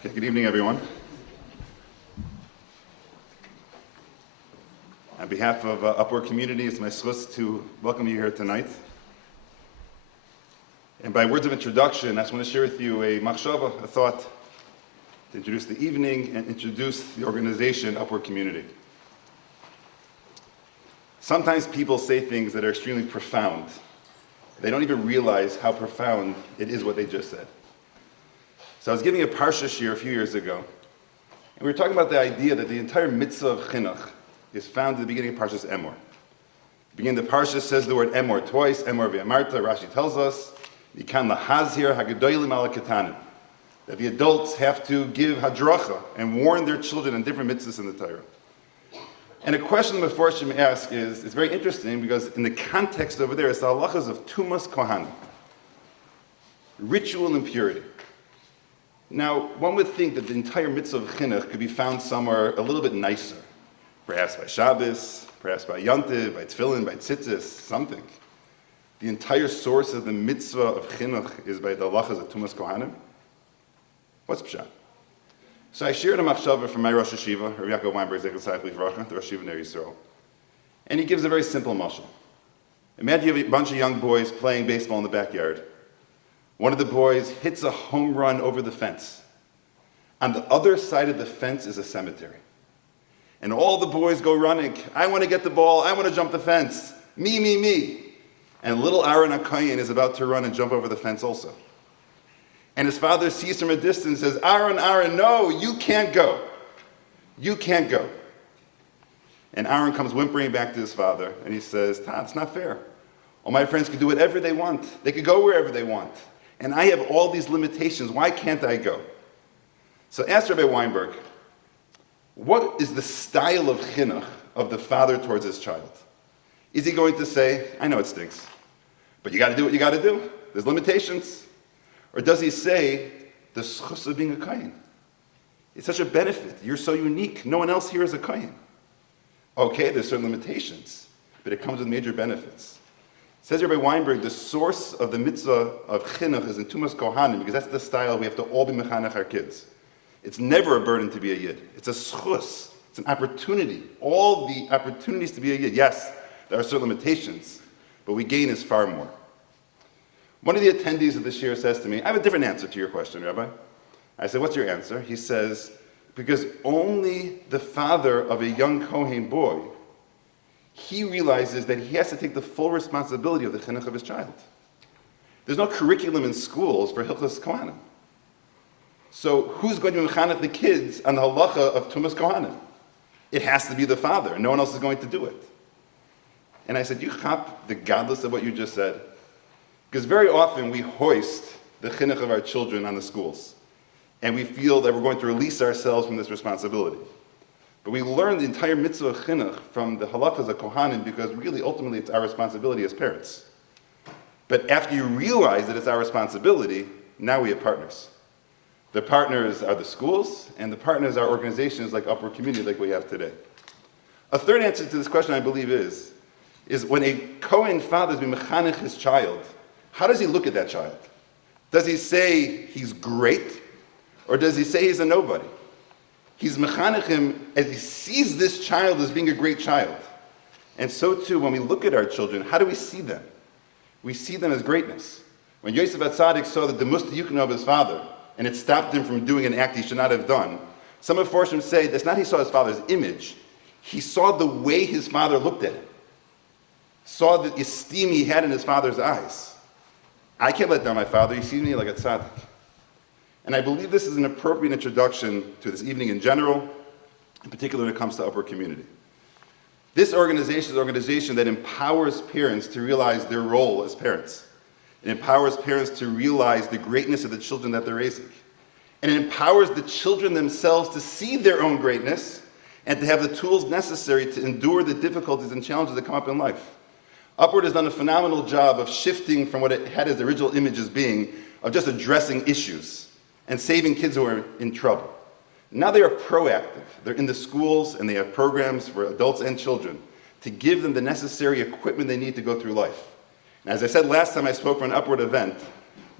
Okay, good evening, everyone. On behalf of Upward Community, it's my zchus to welcome you here tonight. And by words of introduction, I just want to share with you a machshava, a thought, to introduce the evening and introduce the organization Upward Community. Sometimes people say things that are extremely profound. They don't even realize how profound it is what they just said. So I was giving a parsha shir a few years ago, and we were talking about the idea that the entire mitzvah of chinuch is found at the beginning of Parshas Emor. The beginning of the parsha says the word Emor twice, Emor v'amarta. Rashi tells us, Yikan lahazir hagadolim ala ketanim, that the adults have to give hadracha and warn their children on different mitzvahs in the Torah. And a question the Meforshim ask is, it's very interesting because in the context over there, it's the halachas of tumas kohanim, ritual impurity. Now, one would think that the entire mitzvah of chinuch could be found somewhere a little bit nicer, perhaps by Shabbos, perhaps by Yontiv, by Tefillin, by Tzitzis, something. The entire source of the mitzvah of chinuch is by the halachas of tumas kohanim. What's pshat? So I shared a machshava from my Rosh Hashiva, Rabbi Yaakov Weinberg, the Rosh Hashiva Ner Yisrael, and he gives a very simple mashal. Imagine you have a bunch of young boys playing baseball in the backyard. One of the boys hits a home run over the fence. On the other side of the fence is a cemetery. And all the boys go running. I want to get the ball. I want to jump the fence. Me, me, me. And little Aaron HaKohen is about to run and jump over the fence also. And his father sees from a distance and says, Aaron, Aaron, no, you can't go. You can't go. And Aaron comes whimpering back to his father and he says, Todd, it's not fair. All my friends can do whatever they want. They can go wherever they want. And I have all these limitations. Why can't I go? So ask Rabbi Weinberg, what is the style of chinuch of the father towards his child? Is he going to say, I know it stinks, but you got to do what you got to do. There's limitations. Or does he say, the zchus of being a kohen? It's such a benefit. You're so unique. No one else here is a kohen. Okay, there's certain limitations, but it comes with major benefits. Says Rabbi Weinberg, the source of the mitzvah of chinuch is in tumas kohanim, because that's the style we have to all be mechanech our kids. It's never a burden to be a yid. It's a zchus. It's an opportunity. All the opportunities to be a yid. Yes, there are certain limitations, but we gain is far more. One of the attendees of this year says to me, I have a different answer to your question, Rabbi. I said, what's your answer? He says, because only the father of a young Kohen boy, he realizes that he has to take the full responsibility of the chinuch of his child. There's no curriculum in schools for hilchos kohanim. So who's going to mechanech the kids on the halacha of tumas kohanim? It has to be the father. No one else is going to do it. And I said, you chop the godless of what you just said? Because very often we hoist the chinuch of our children on the schools. And we feel that we're going to release ourselves from this responsibility. But we learn the entire mitzvah of chinuch from the halachas of kohanim because really, ultimately, it's our responsibility as parents. But after you realize that it's our responsibility, now we have partners. The partners are the schools, and the partners are organizations like Upward Community, like we have today. A third answer to this question, I believe, is when a Kohen father is being mechanech his child, how does he look at that child? Does he say he's great, or does he say he's a nobody? He's mechanech him as he sees this child as being a great child. And so too, when we look at our children, how do we see them? We see them as greatness. When Yosef HaTzadik saw the musta yukna of his father, and it stopped him from doing an act he should not have done, some of Meforshim say that's not he saw his father's image, he saw the way his father looked at him. Saw the esteem he had in his father's eyes. I can't let down my father, he sees me like a tzaddik. And I believe this is an appropriate introduction to this evening in general, in particular when it comes to Upward Community. This organization is an organization that empowers parents to realize their role as parents. It empowers parents to realize the greatness of the children that they're raising. And it empowers the children themselves to see their own greatness and to have the tools necessary to endure the difficulties and challenges that come up in life. Upward has done a phenomenal job of shifting from what it had as the original image as being, of just addressing issues and saving kids who are in trouble. Now they are proactive. They're in the schools and they have programs for adults and children to give them the necessary equipment they need to go through life. And as I said last time I spoke for an Upward event,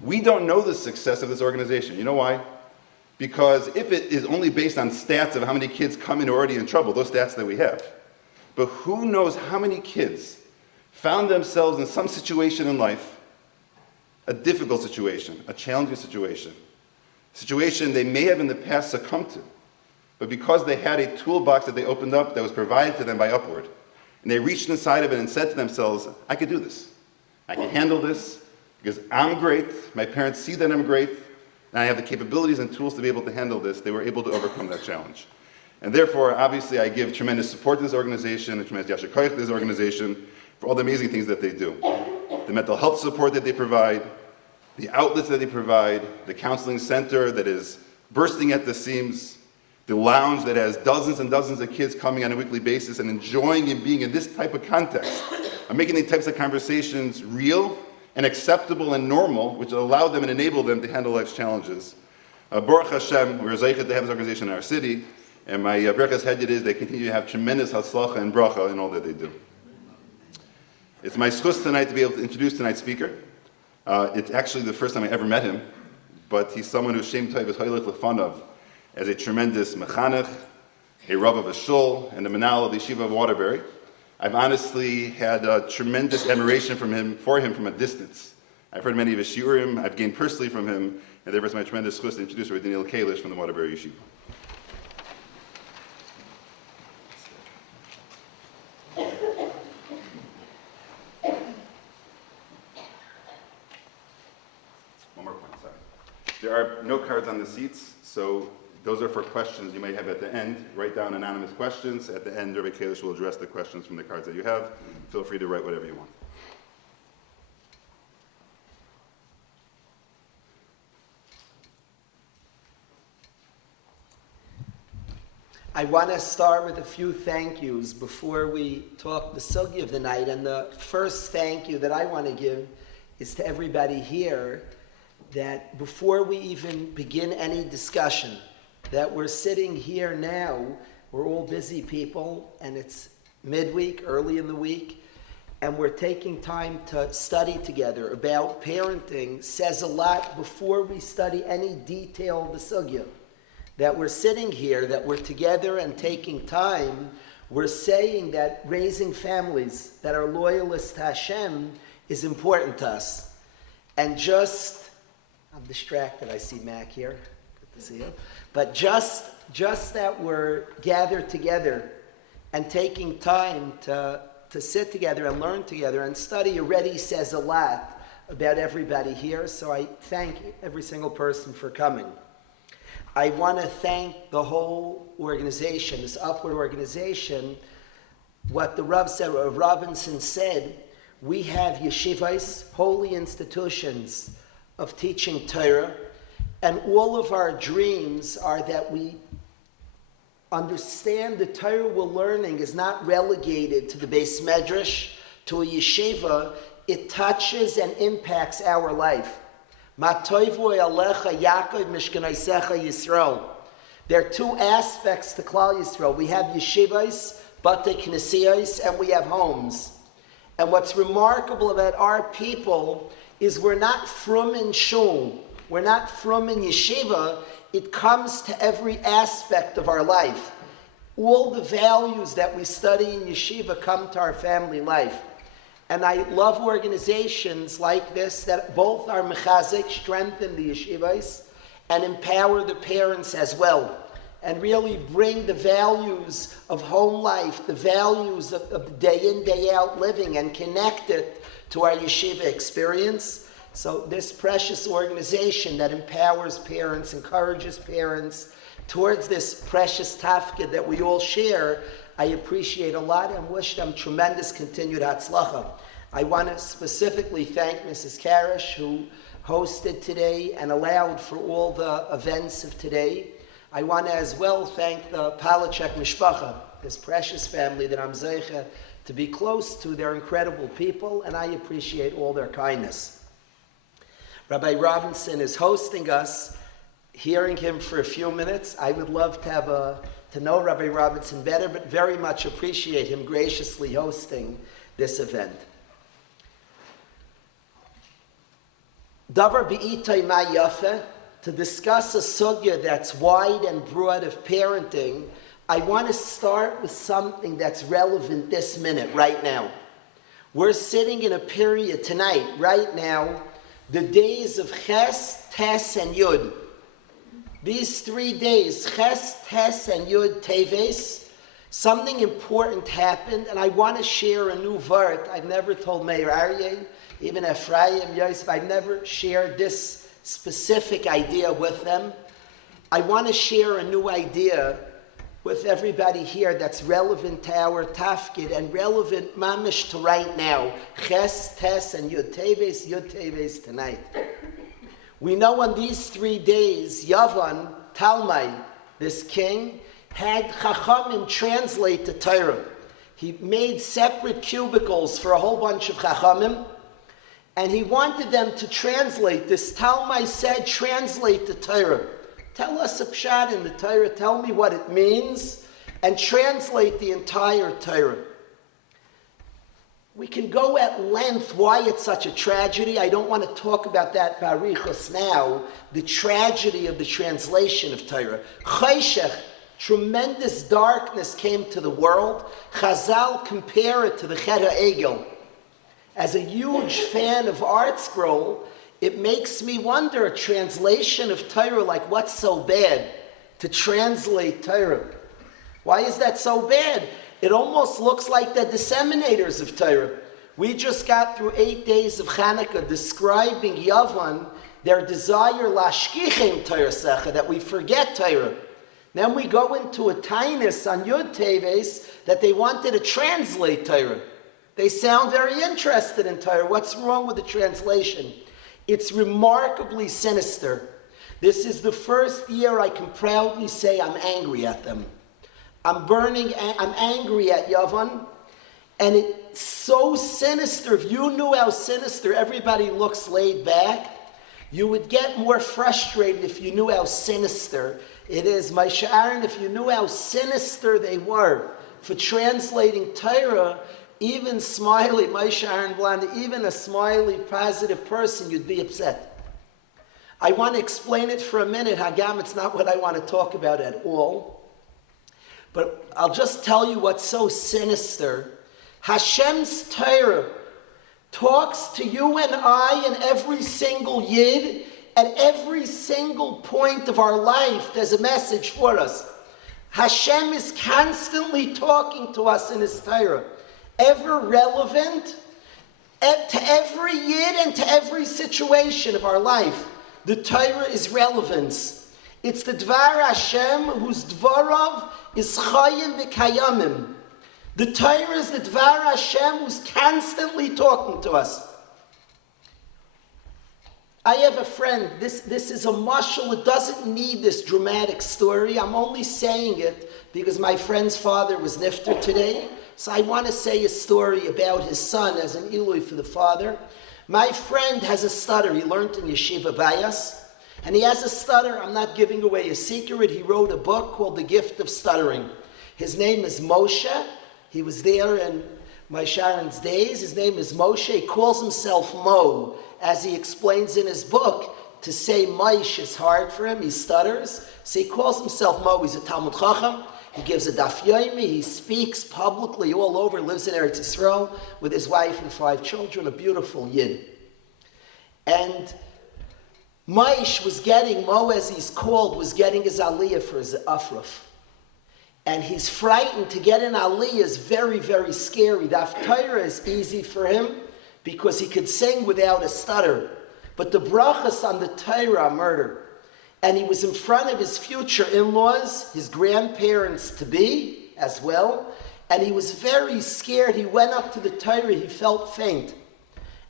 we don't know the success of this organization. You know why? Because if it is only based on stats of how many kids come in already in trouble, those stats that we have, but who knows how many kids found themselves in some situation in life, a difficult situation, a challenging situation they may have in the past succumbed to, but because they had a toolbox that they opened up that was provided to them by Upward, and they reached inside of it and said to themselves, I could do this. I can handle this because I'm great, my parents see that I'm great, and I have the capabilities and tools to be able to handle this. They were able to overcome that challenge. And therefore, obviously, I give tremendous support to this organization, and tremendous yashar koach to this organization for all the amazing things that they do. The mental health support that they provide, the outlets that they provide, the counseling center that is bursting at the seams, the lounge that has dozens and dozens of kids coming on a weekly basis and enjoying and being in this type of context, and making these types of conversations real and acceptable and normal, which allow them and enable them to handle life's challenges. Baruch Hashem, we're zeichet to have this organization in our city, and my berachas headed is they continue to have tremendous hatzlacha and bracha in all that they do. It's my schus tonight to be able to introduce tonight's speaker. It's actually the first time I ever met him, but he's someone who Shem Tov is hoylech lefanav as a tremendous mechanech, a rav of a shul, and the manal of the yeshiva of Waterbury. I've honestly had a tremendous admiration for him from a distance. I've heard many of his shiurim, I've gained personally from him, and therefore it's my tremendous schus to introduce Rabbi Daniel Kalish from the Waterbury Yeshiva. One more point, sorry. There are no cards on the seats, so those are for questions you might have at the end. Write down anonymous questions. At the end, Rabbi Kalish will address the questions from the cards that you have. Feel free to write whatever you want. I want to start with a few thank yous before we talk the sugya of the night. And the first thank you that I want to give is to everybody here, that before we even begin any discussion, that we're sitting here now, we're all busy people, and it's midweek, early in the week, and we're taking time to study together about parenting says a lot before we study any detail of the sugya. That we're sitting here, that we're together and taking time, we're saying that raising families that are loyalists to Hashem is important to us. And I'm distracted, I see Mac here, good to see you. But just that we're gathered together and taking time to sit together and learn together and study already says a lot about everybody here. So I thank every single person for coming. I want to thank the whole organization, this Upward organization. What the Rav said, Rav Robinson said, we have yeshivas, holy institutions of teaching Torah, and all of our dreams are that we understand the Torah we're learning is not relegated to the Beis Medrash, to a yeshiva. It touches and impacts our life. There are two aspects to Klal Yisrael. We have yeshivas, batei knesiyos, and we have homes. And what's remarkable about our people is we're not from in shul, we're not from in yeshiva. It comes to every aspect of our life. All the values that we study in yeshiva come to our family life. And I love organizations like this that both are mechazik, strengthen the yeshivas, and empower the parents as well. And really bring the values of home life, the values of day in, day out living, and connect it to our yeshiva experience. So this precious organization that empowers parents, encourages parents towards this precious tafkid that we all share, I appreciate a lot and wish them tremendous continued hatzlacha. I want to specifically thank Mrs. Karish, who hosted today and allowed for all the events of today. I want to as well thank the Palachek Mishpacha, this precious family that I'm zeicha to be close to. They're incredible people, and I appreciate all their kindness. Rabbi Robinson is hosting us. Hearing him for a few minutes, I would love to know Rabbi Robinson better, but very much appreciate him graciously hosting this event. Davar bi'itay ma yafeh, to discuss a sugya that's wide and broad of parenting, I want to start with something that's relevant this minute, right now. We're sitting in a period tonight, right now, the days of Ches, Tes, and Yud. These 3 days, Ches, Tes, and Yud Teves, something important happened, and I want to share a new vart. I've never told Meir Aryeh, even Ephraim, Yosef, I've never shared this specific idea with them. I want to share a new idea with everybody here that's relevant to our tafkid and relevant mamish to right now. Ches, Tes, and Yud Teves tonight. We know on these 3 days, Yavan, Talmai, this king, had Chachamim translate the Torah. He made separate cubicles for a whole bunch of Chachamim, and he wanted them to translate this. Talmai said, translate the Torah. Tell us a pshat in the Torah, tell me what it means, and translate the entire Torah. We can go at length why it's such a tragedy. I don't want to talk about that barichos now, the tragedy of the translation of Torah. Chayshech, tremendous darkness came to the world. Chazal compare it to the Chet HaEgel. As a huge fan of Art Scroll, it makes me wonder, a translation of Torah, like what's so bad to translate Torah? Why is that so bad? It almost looks like the disseminators of Torah. We just got through 8 days of Hanukkah describing Yavan, their desire, lashkichem Torah secha, that we forget Torah. Then we go into a tainus on Yud Teves that they wanted to translate Torah. They sound very interested in Torah. What's wrong with the translation? It's remarkably sinister. This is the first year I can proudly say I'm angry at them. I'm angry at Yavan, and it's so sinister. If you knew how sinister, everybody looks laid back, you would get more frustrated if you knew how sinister it is. Moshe Aaron, if you knew how sinister they were for translating Torah, even smiley, Moshe Aaron Blanda, even a smiley, positive person, you'd be upset. I want to explain it for a minute. Hagam, it's not what I want to talk about at all. But I'll just tell you what's so sinister. Hashem's Torah talks to you and I and every single Yid at every single point of our life. There's a message for us. Hashem is constantly talking to us in His Torah. Ever relevant to every Yid and to every situation of our life. The Torah is relevance. It's the Dvar Hashem whose Dvarav is Chayim V'Kayamim. The Torah is the Dvar Hashem who's constantly talking to us. I have a friend, this is a mashal, it doesn't need this dramatic story. I'm only saying it because my friend's father was nifter today. So I want to say a story about his son as an ilui for the father. My friend has a stutter. He learned in Yeshiva Bayas. And he has a stutter. I'm not giving away a secret. He wrote a book called The Gift of Stuttering. His name is Moshe. He was there in my Sharon's days. His name is Moshe. He calls himself Mo. As he explains in his book, to say Maish is hard for him. He stutters. So he calls himself Mo. He's a Talmud Chacham. He gives a daf yomi. He speaks publicly all over. Lives in Eretz Yisrael with his wife and 5 children. A beautiful Yid. And Maish was getting, Mo as he's called, was getting his aliyah for his afruf. And he's frightened to get an aliyah is very, very scary. The Torah is easy for him because he could sing without a stutter. But the brachas on the Torah are murder. And he was in front of his future in-laws, his grandparents-to-be as well. And he was very scared. He went up to the Torah. He felt faint.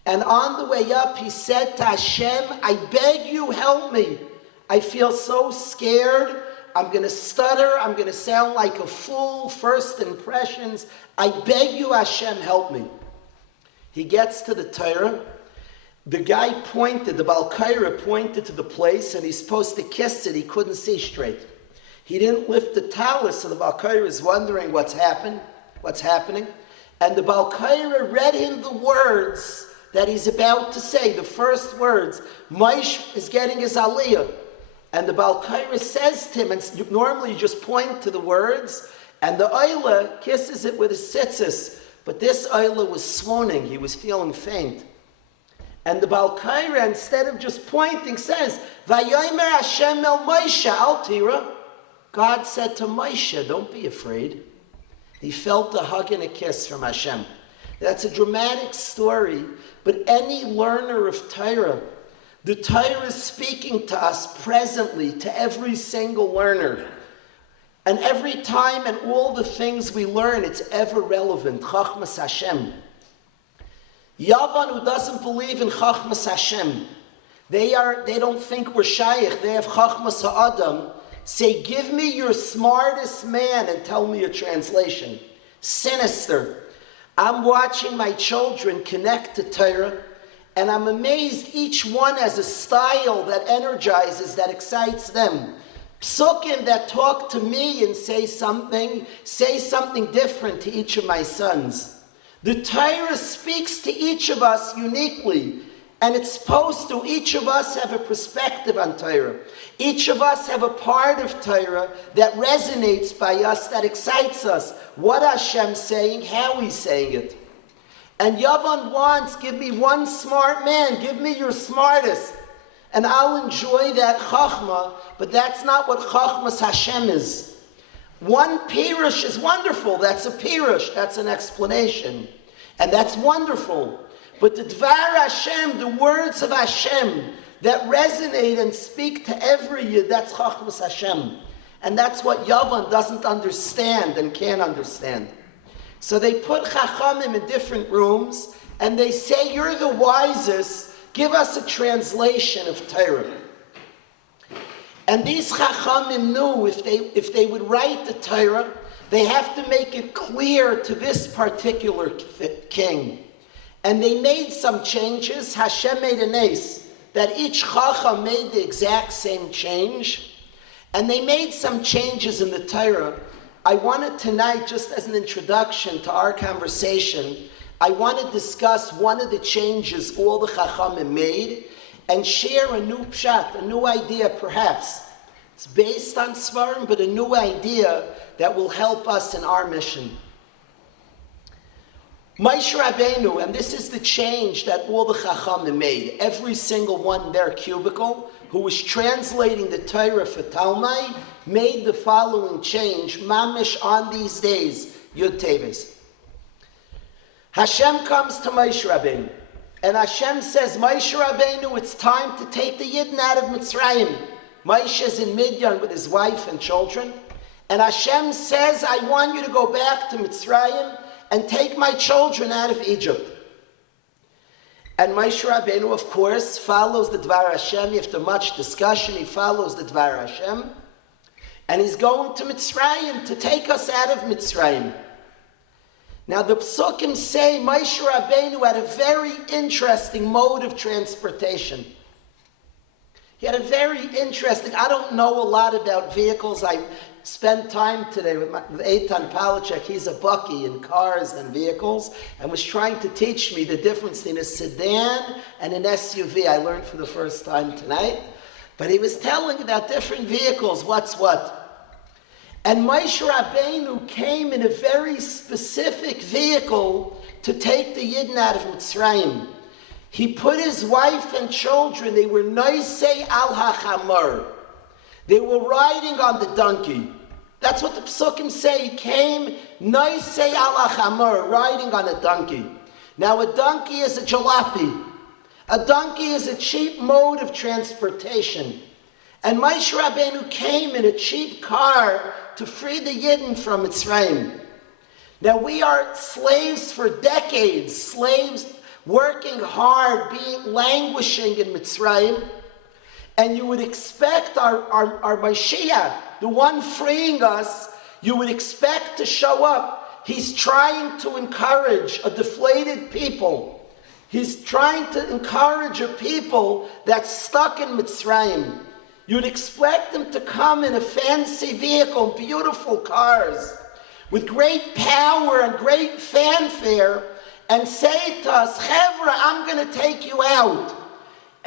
And on the way up, he said to Hashem, I beg you, help me. I feel so scared. I'm going to stutter. I'm going to sound like a fool. First impressions. I beg you, Hashem, help me. He gets to the Torah. The guy pointed, the Baal Kaira pointed to the place, and he's supposed to kiss it. He couldn't see straight. He didn't lift the talus, so the Baal Kaira is wondering what's happening. And the Baal Kaira read him the words that he's about to say, the first words. Maish is getting his aliyah. And the Baal Kaira says to him, and normally you just point to the words, and the Oila kisses it with his tzitzis. But this Oila was swooning, he was feeling faint. And the Baal Kaira, instead of just pointing, says, Vayomer Hashem el Moshe al tira. God said to Moshe, don't be afraid. He felt a hug and a kiss from Hashem. That's a dramatic story, but any learner of Torah, the Torah is speaking to us presently, to every single learner. And every time and all the things we learn, it's ever relevant. Chachmas Hashem. Yavan, who doesn't believe in Chachmas Hashem, they don't think we're shaykh, they have Chachmas Ha'adam, say, give me your smartest man and tell me a translation. Sinister. I'm watching my children connect to Torah, and I'm amazed each one has a style that energizes, that excites them. Psukim that talk to me and say something different to each of my sons. The Torah speaks to each of us uniquely, and it's supposed to. Each of us have a perspective on Torah. Each of us have a part of Torah that resonates by us, that excites us. What Hashem's saying, how He's saying it. And Yavan wants, give me one smart man, give me your smartest, and I'll enjoy that Chachma, but that's not what Chachmas Hashem is. One Pirush is wonderful, that's a Pirush, that's an explanation, and that's wonderful. But the Dvar Hashem, the words of Hashem, that resonate and speak to every Yid, that's Chachmas Hashem. And that's what Yavan doesn't understand and can't understand. So they put Chachamim in different rooms, and they say, you're the wisest, give us a translation of Torah. And these Chachamim knew if they would write the Torah, they have to make it clear to this particular king. And they made some changes. Hashem made an ace that each Chacham made the exact same change. And they made some changes in the Torah. I wanted tonight, just as an introduction to our conversation, I want to discuss one of the changes all the Chachamim made and share a new pshat, a new idea perhaps. It's based on Svarim, but a new idea that will help us in our mission. Moshe Rabbeinu, and this is the change that all the Chachamim made, every single one in their cubicle, who was translating the Torah for Talmai, made the following change, mamish on these days, Yud Teves. Hashem comes to Moshe Rabbeinu, and Hashem says, Moshe Rabbeinu, it's time to take the Yidden out of Mitzrayim. Moshe is in Midian with his wife and children, and Hashem says, I want you to go back to Mitzrayim and take my children out of Egypt. And Moshe Rabbeinu, of course, follows the Dvar Hashem. After much discussion, he follows the Dvar Hashem. And he's going to Mitzrayim to take us out of Mitzrayim. Now the Psukim say Moshe Rabbeinu had a very interesting mode of transportation. He had a very interesting, I don't know a lot about vehicles. I spent time today with Eitan Palachek. He's a bucky in cars and vehicles, and was trying to teach me the difference between a sedan and an SUV. I learned for the first time tonight. But he was telling about different vehicles, what's what. And Moshe Rabbeinu came in a very specific vehicle to take the Yidden out of Mitzrayim. He put his wife and children, they were noisei al hachamar. They were riding on the donkey. That's what the Psukim say. He came noisei al hachamar, riding on a donkey. Now a donkey is a jalopy. A donkey is a cheap mode of transportation. And Moshe Rabbeinu came in a cheap car to free the Yidden from Mitzrayim. Now we are slaves for decades, slaves working hard, languishing in Mitzrayim. And you would expect our Mashiach, the one freeing us, you would expect to show up. He's trying to encourage a deflated people. He's trying to encourage a people that's stuck in Mitzrayim. You'd expect him to come in a fancy vehicle, beautiful cars, with great power and great fanfare, and say to us, Chevra, I'm going to take you out.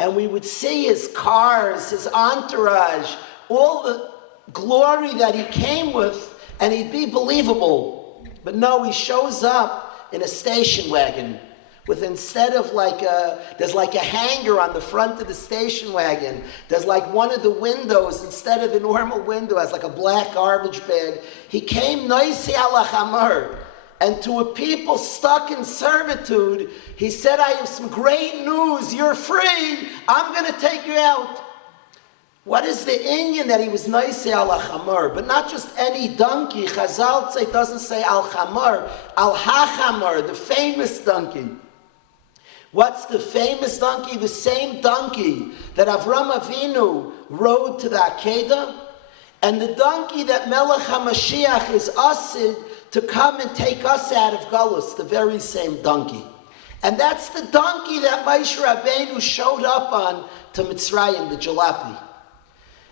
and we would see his cars, his entourage, all the glory that he came with, and he'd be believable. But no, he shows up in a station wagon with, instead of there's like a hanger on the front of the station wagon. There's like one of the windows, instead of the normal window, has like a black garbage bag. He came noisy ala chamar. And to a people stuck in servitude, he said, I have some great news. You're free. I'm going to take you out. What is the inyan that he was noisy ala chamar? But not just any donkey. Chazal say, doesn't say al chamar, al ha-chamar, the famous donkey. What's the famous donkey? The same donkey that Avram Avinu rode to the Akedah, and the donkey that Melech HaMashiach is asid to come and take us out of Galus, the very same donkey. And that's the donkey that Moshe Rabbeinu showed up on to Mitzrayim, the jalopy.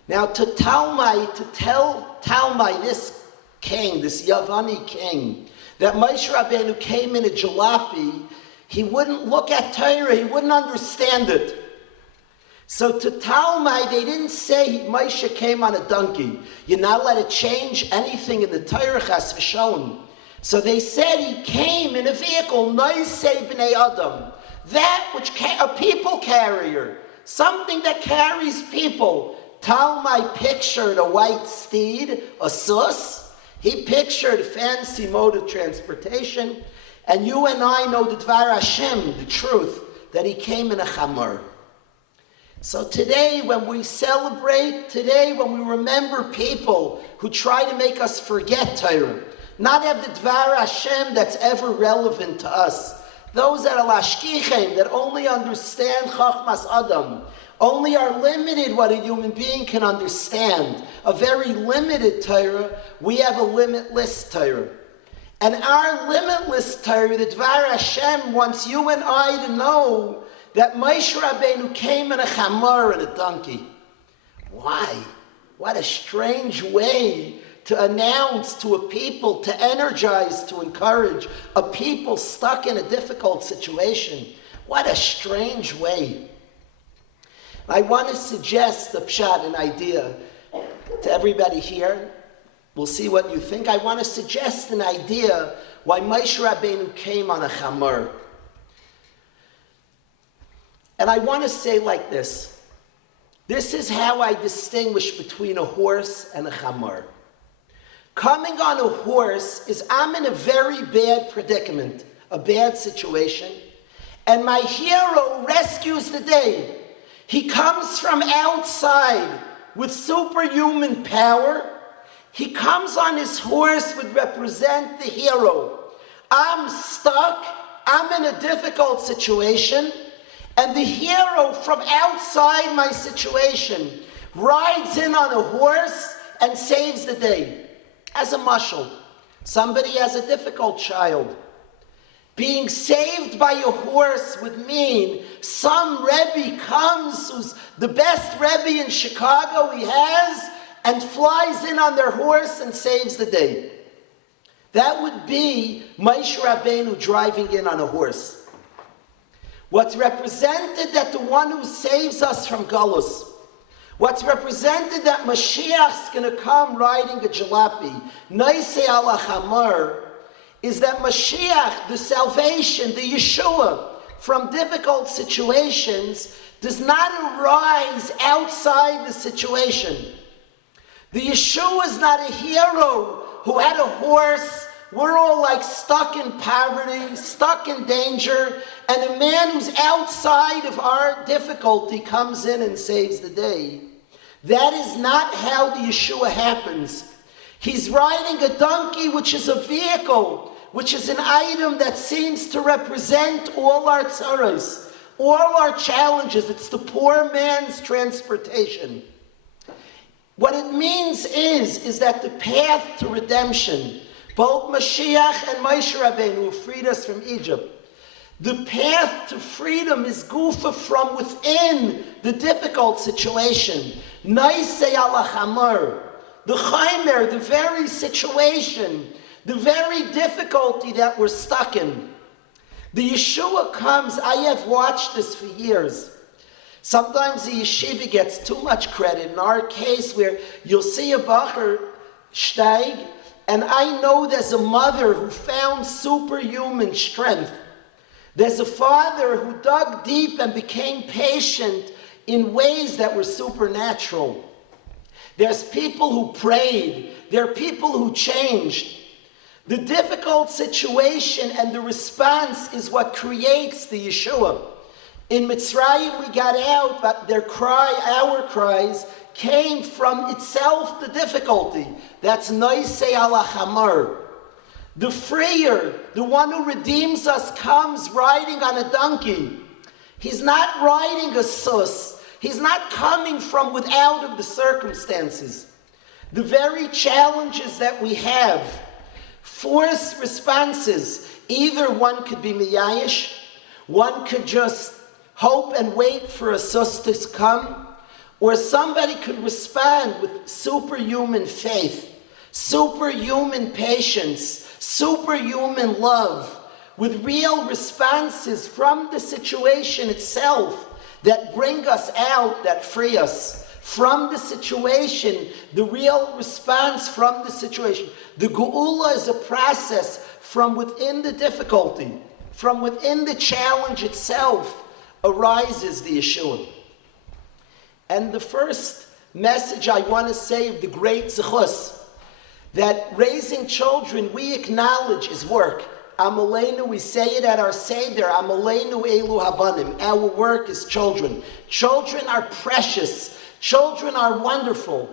Now to tell Talmai, this king, this Yavani king, that Moshe Rabbeinu came in a jalopy, he wouldn't look at Torah, he wouldn't understand it. So to Talmai, they didn't say Moshe came on a donkey. You're not allowed to change anything in the Torah, chas v'sholem. So they said he came in a vehicle, noisei b'nei adam, that which a people carrier, something that carries people. Talmai pictured a white steed, a sus. He pictured a fancy mode of transportation. And you and I know the Dvar Hashem, the truth, that he came in a chamar. So today, when we celebrate, when we remember people who try to make us forget Torah, not have the Dvar Hashem that's ever relevant to us, those that are lashkichem, that only understand Chachmas Adam, only are limited what a human being can understand, a very limited Torah, we have a limitless Torah. And our limitless Torah, the Dvar Hashem, wants you and I to know that Moshe Rabbeinu came in a chamar and a donkey. Why? What a strange way to announce to a people, to energize, to encourage a people stuck in a difficult situation. What a strange way. I want to suggest a pshat, an idea, to everybody here. We'll see what you think. I want to suggest an idea why Moshe Rabbeinu came on a chamar. And I want to say like this. This is how I distinguish between a horse and a chamar. Coming on a horse is I'm in a very bad predicament, a bad situation, and my hero rescues the day. He comes from outside with superhuman power. He comes on his horse would represent the hero. I'm stuck, I'm in a difficult situation, and the hero from outside my situation rides in on a horse and saves the day. As a mashal, somebody has a difficult child. Being saved by a horse would mean some Rebbe comes, who's the best Rebbe in Chicago he has, and flies in on their horse and saves the day. That would be Moshe Rabbeinu driving in on a horse. What's represented that the one who saves us from Galus, what's represented that Mashiach's going to come riding a jalopy, Naisei ala chamar, is that Mashiach, the salvation, the Yeshua, from difficult situations, does not arise outside the situation. The Yeshua is not a hero who had a horse. We're all like stuck in poverty, stuck in danger, and a man who's outside of our difficulty comes in and saves the day. That is not how the Yeshua happens. He's riding a donkey, which is a vehicle, which is an item that seems to represent all our tzaros, all our challenges. It's the poor man's transportation. What it means is that the path to redemption, both Mashiach and Moshe Rabbeinu, who freed us from Egypt, the path to freedom is gufa from within the difficult situation. Naisei ala chamar, the chaimer, the very situation, the very difficulty that we're stuck in. The Yeshua comes, I have watched this for years. Sometimes the yeshiva gets too much credit. In our case, where you'll see a bacher steig, and I know there's a mother who found superhuman strength. There's a father who dug deep and became patient in ways that were supernatural. There's people who prayed. There are people who changed. The difficult situation and the response is what creates the Yeshua. In Mitzrayim we got out, but their cry, our cries, came from itself the difficulty. That's Noisei ala Chamar. The freer, the one who redeems us, comes riding on a donkey. He's not riding a sus. He's not coming from without of the circumstances. The very challenges that we have force responses. Either one could be miyayish, one could just hope and wait for a sus to come, or somebody could respond with superhuman faith, superhuman patience, superhuman love, with real responses from the situation itself that bring us out, that free us from the situation, the real response from the situation. The Geula is a process from within the difficulty, from within the challenge itself arises the Yeshua. And the first message I want to say of the great Zechus, that raising children, we acknowledge is work. Amalenu, we say it at our Seder, Amalenu Elu Habanim. Our work is children. Children are precious. Children are wonderful.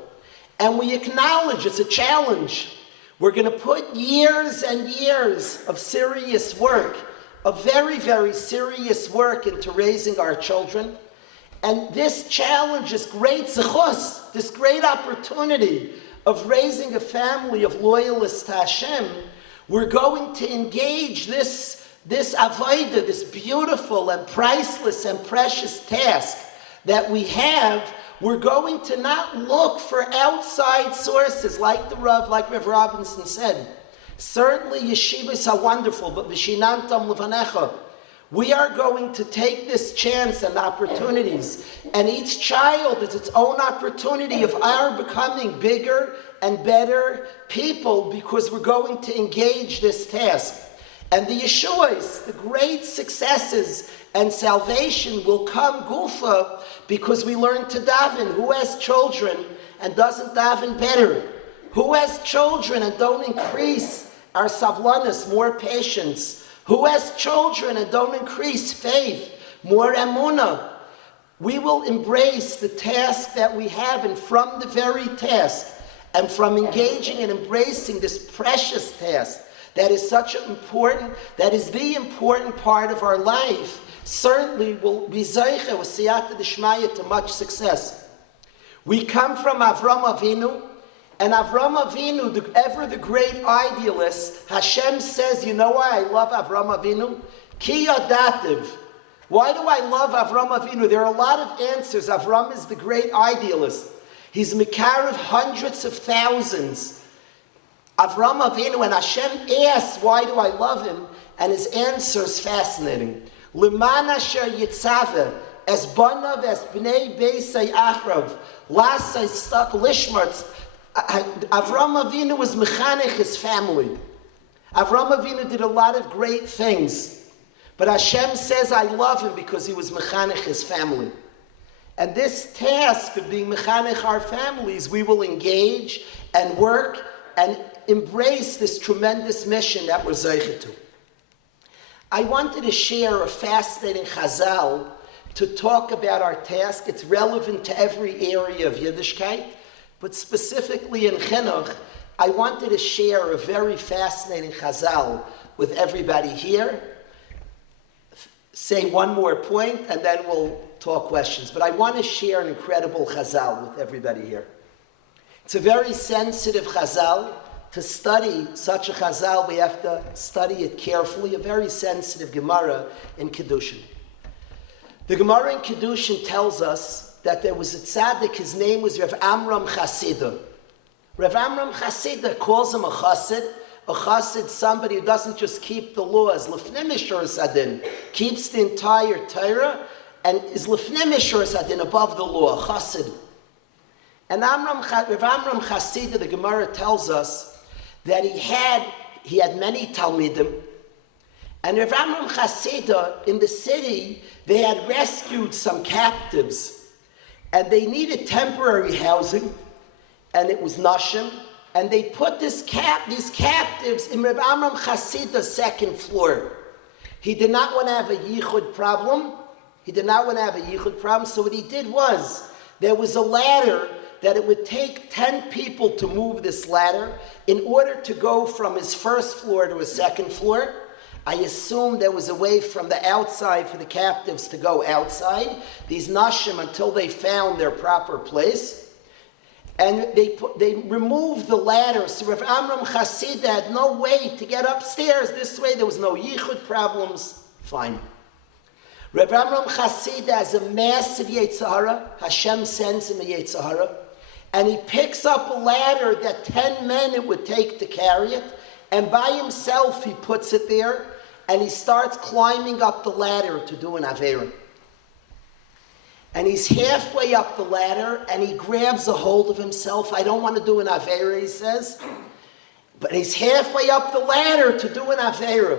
And we acknowledge it's a challenge. We're going to put years and years of serious work, of very, very serious work into raising our children. And this challenge, this great zechus, this great opportunity of raising a family of loyalists to Hashem, we're going to engage this avodah, this beautiful and priceless and precious task that we have. We're going to not look for outside sources like the Rav, like Rev Robinson said. Certainly yeshivas are wonderful, but v'shinantam levanecha. We are going to take this chance and opportunities, and each child is its own opportunity of our becoming bigger and better people, because we're going to engage this task. And the Yeshuas, the great successes and salvation will come gufa because we learn to daven. Who has children and doesn't daven better? Who has children and don't increase our savlanas, more patience? Who has children and don't increase faith, more emunah? We will embrace the task that we have, and from the very task, and from engaging and embracing this precious task that is such an important, that is the important part of our life, certainly will be zeicha with siyata d'shmaya to much success. We come from Avram Avinu, and Avram Avinu, ever the great idealist, Hashem says, you know why I love Avram Avinu? Ki yadativ. Why do I love Avram Avinu? There are a lot of answers. Avram is the great idealist. He's Mekarev hundreds of thousands. Avram Avinu, and Hashem asks, why do I love him? And his answer is fascinating. Liman asher yitzaveh, as banav, as bnei beisay achrav, lasay stak lishmartz. Avram Avinu was mechanech his family. Avram Avinu did a lot of great things. But Hashem says, I love him because he was mechanech his family. And this task of being mechanech our families, we will engage and work and embrace this tremendous mission that we're zeicha to. I wanted to share a fascinating chazal to talk about our task. It's relevant to every area of Yiddishkeit, but specifically in chinuch, I wanted to share a very fascinating chazal with everybody here. Say one more point, and then we'll talk questions. But I want to share an incredible chazal with everybody here. It's a very sensitive chazal. To study such a chazal, we have to study it carefully. A very sensitive Gemara in Kedushin. The Gemara in Kedushin tells us that there was a tzaddik, his name was Rav Amram Chasida. Rav Amram Chasida calls him a chassid, somebody who doesn't just keep the laws, l'fnei mishur sadin, keeps the entire Torah, and is lefnim mishur sadin, above the law, chassid. And Rav Amram Chasida, the Gemara tells us that he had many talmidim, and Rav Amram Chasida in the city, they had rescued some captives, and they needed temporary housing, and it was nashim, and they put these captives in Rav Amram Chasida's second floor. He did not want to have a yichud problem. So what he did was, there was a ladder that it would take 10 people to move this ladder in order to go from his first floor to his second floor. I assume there was a way from the outside for the captives to go outside, these nashim, until they found their proper place. And they removed the ladder, so Rav Amram Chasida had no way to get upstairs. This way there was no yichud problems. Fine. Rav Amram Chasida has a massive Yetzer Hara. Hashem sends him a Yetzer Hara. And he picks up a ladder that 10 men it would take to carry it. And by himself he puts it there. And he starts climbing up the ladder to do an Aveira. And he's halfway up the ladder, and he grabs a hold of himself. I don't want to do an Aveira, he says. But he's halfway up the ladder to do an Aveira.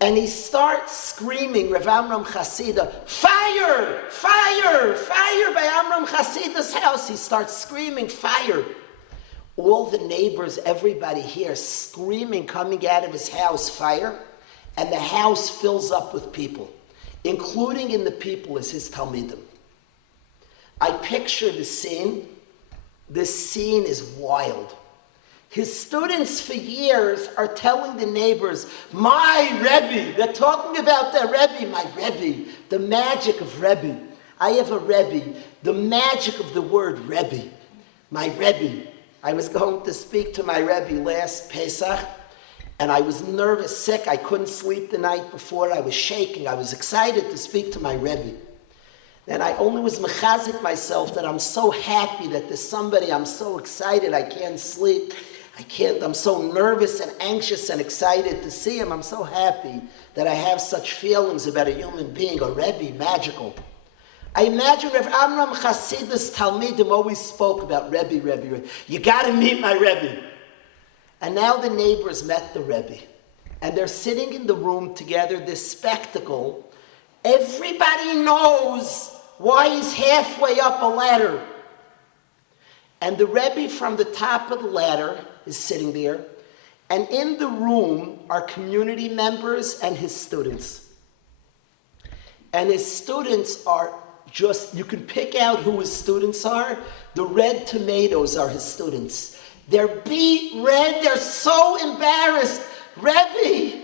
And he starts screaming, Rav Amram Chasida, fire, fire, fire, by Amram Chasida's house. He starts screaming, fire. All the neighbors, everybody here, screaming, coming out of his house, fire. And the house fills up with people. Including in the people is his talmidim. I picture the scene. This scene is wild. His students for years are telling the neighbors, my Rebbe. They're talking about their Rebbe, my Rebbe. The magic of Rebbe. I have a Rebbe. The magic of the word Rebbe. My Rebbe. I was going to speak to my Rebbe last Pesach. And I was nervous, sick. I couldn't sleep the night before. I was shaking. I was excited to speak to my Rebbe. And I only was mechazik myself that I'm so happy that there's somebody. I'm so excited. I can't sleep. I'm so nervous and anxious and excited to see him. I'm so happy that I have such feelings about a human being, a Rebbe, magical. I imagine Rav Amram Chasida's Talmidim always spoke about Rebbe, Rebbe, Rebbe. You got to meet my Rebbe. And now the neighbors met the Rebbe. And they're sitting in the room together, this spectacle. Everybody knows why he's halfway up a ladder. And the Rebbe from the top of the ladder is sitting there. And in the room are community members and his students. And his students are just, you can pick out who his students are. The red tomatoes are his students. They're beet red. They're so embarrassed. Rebbe.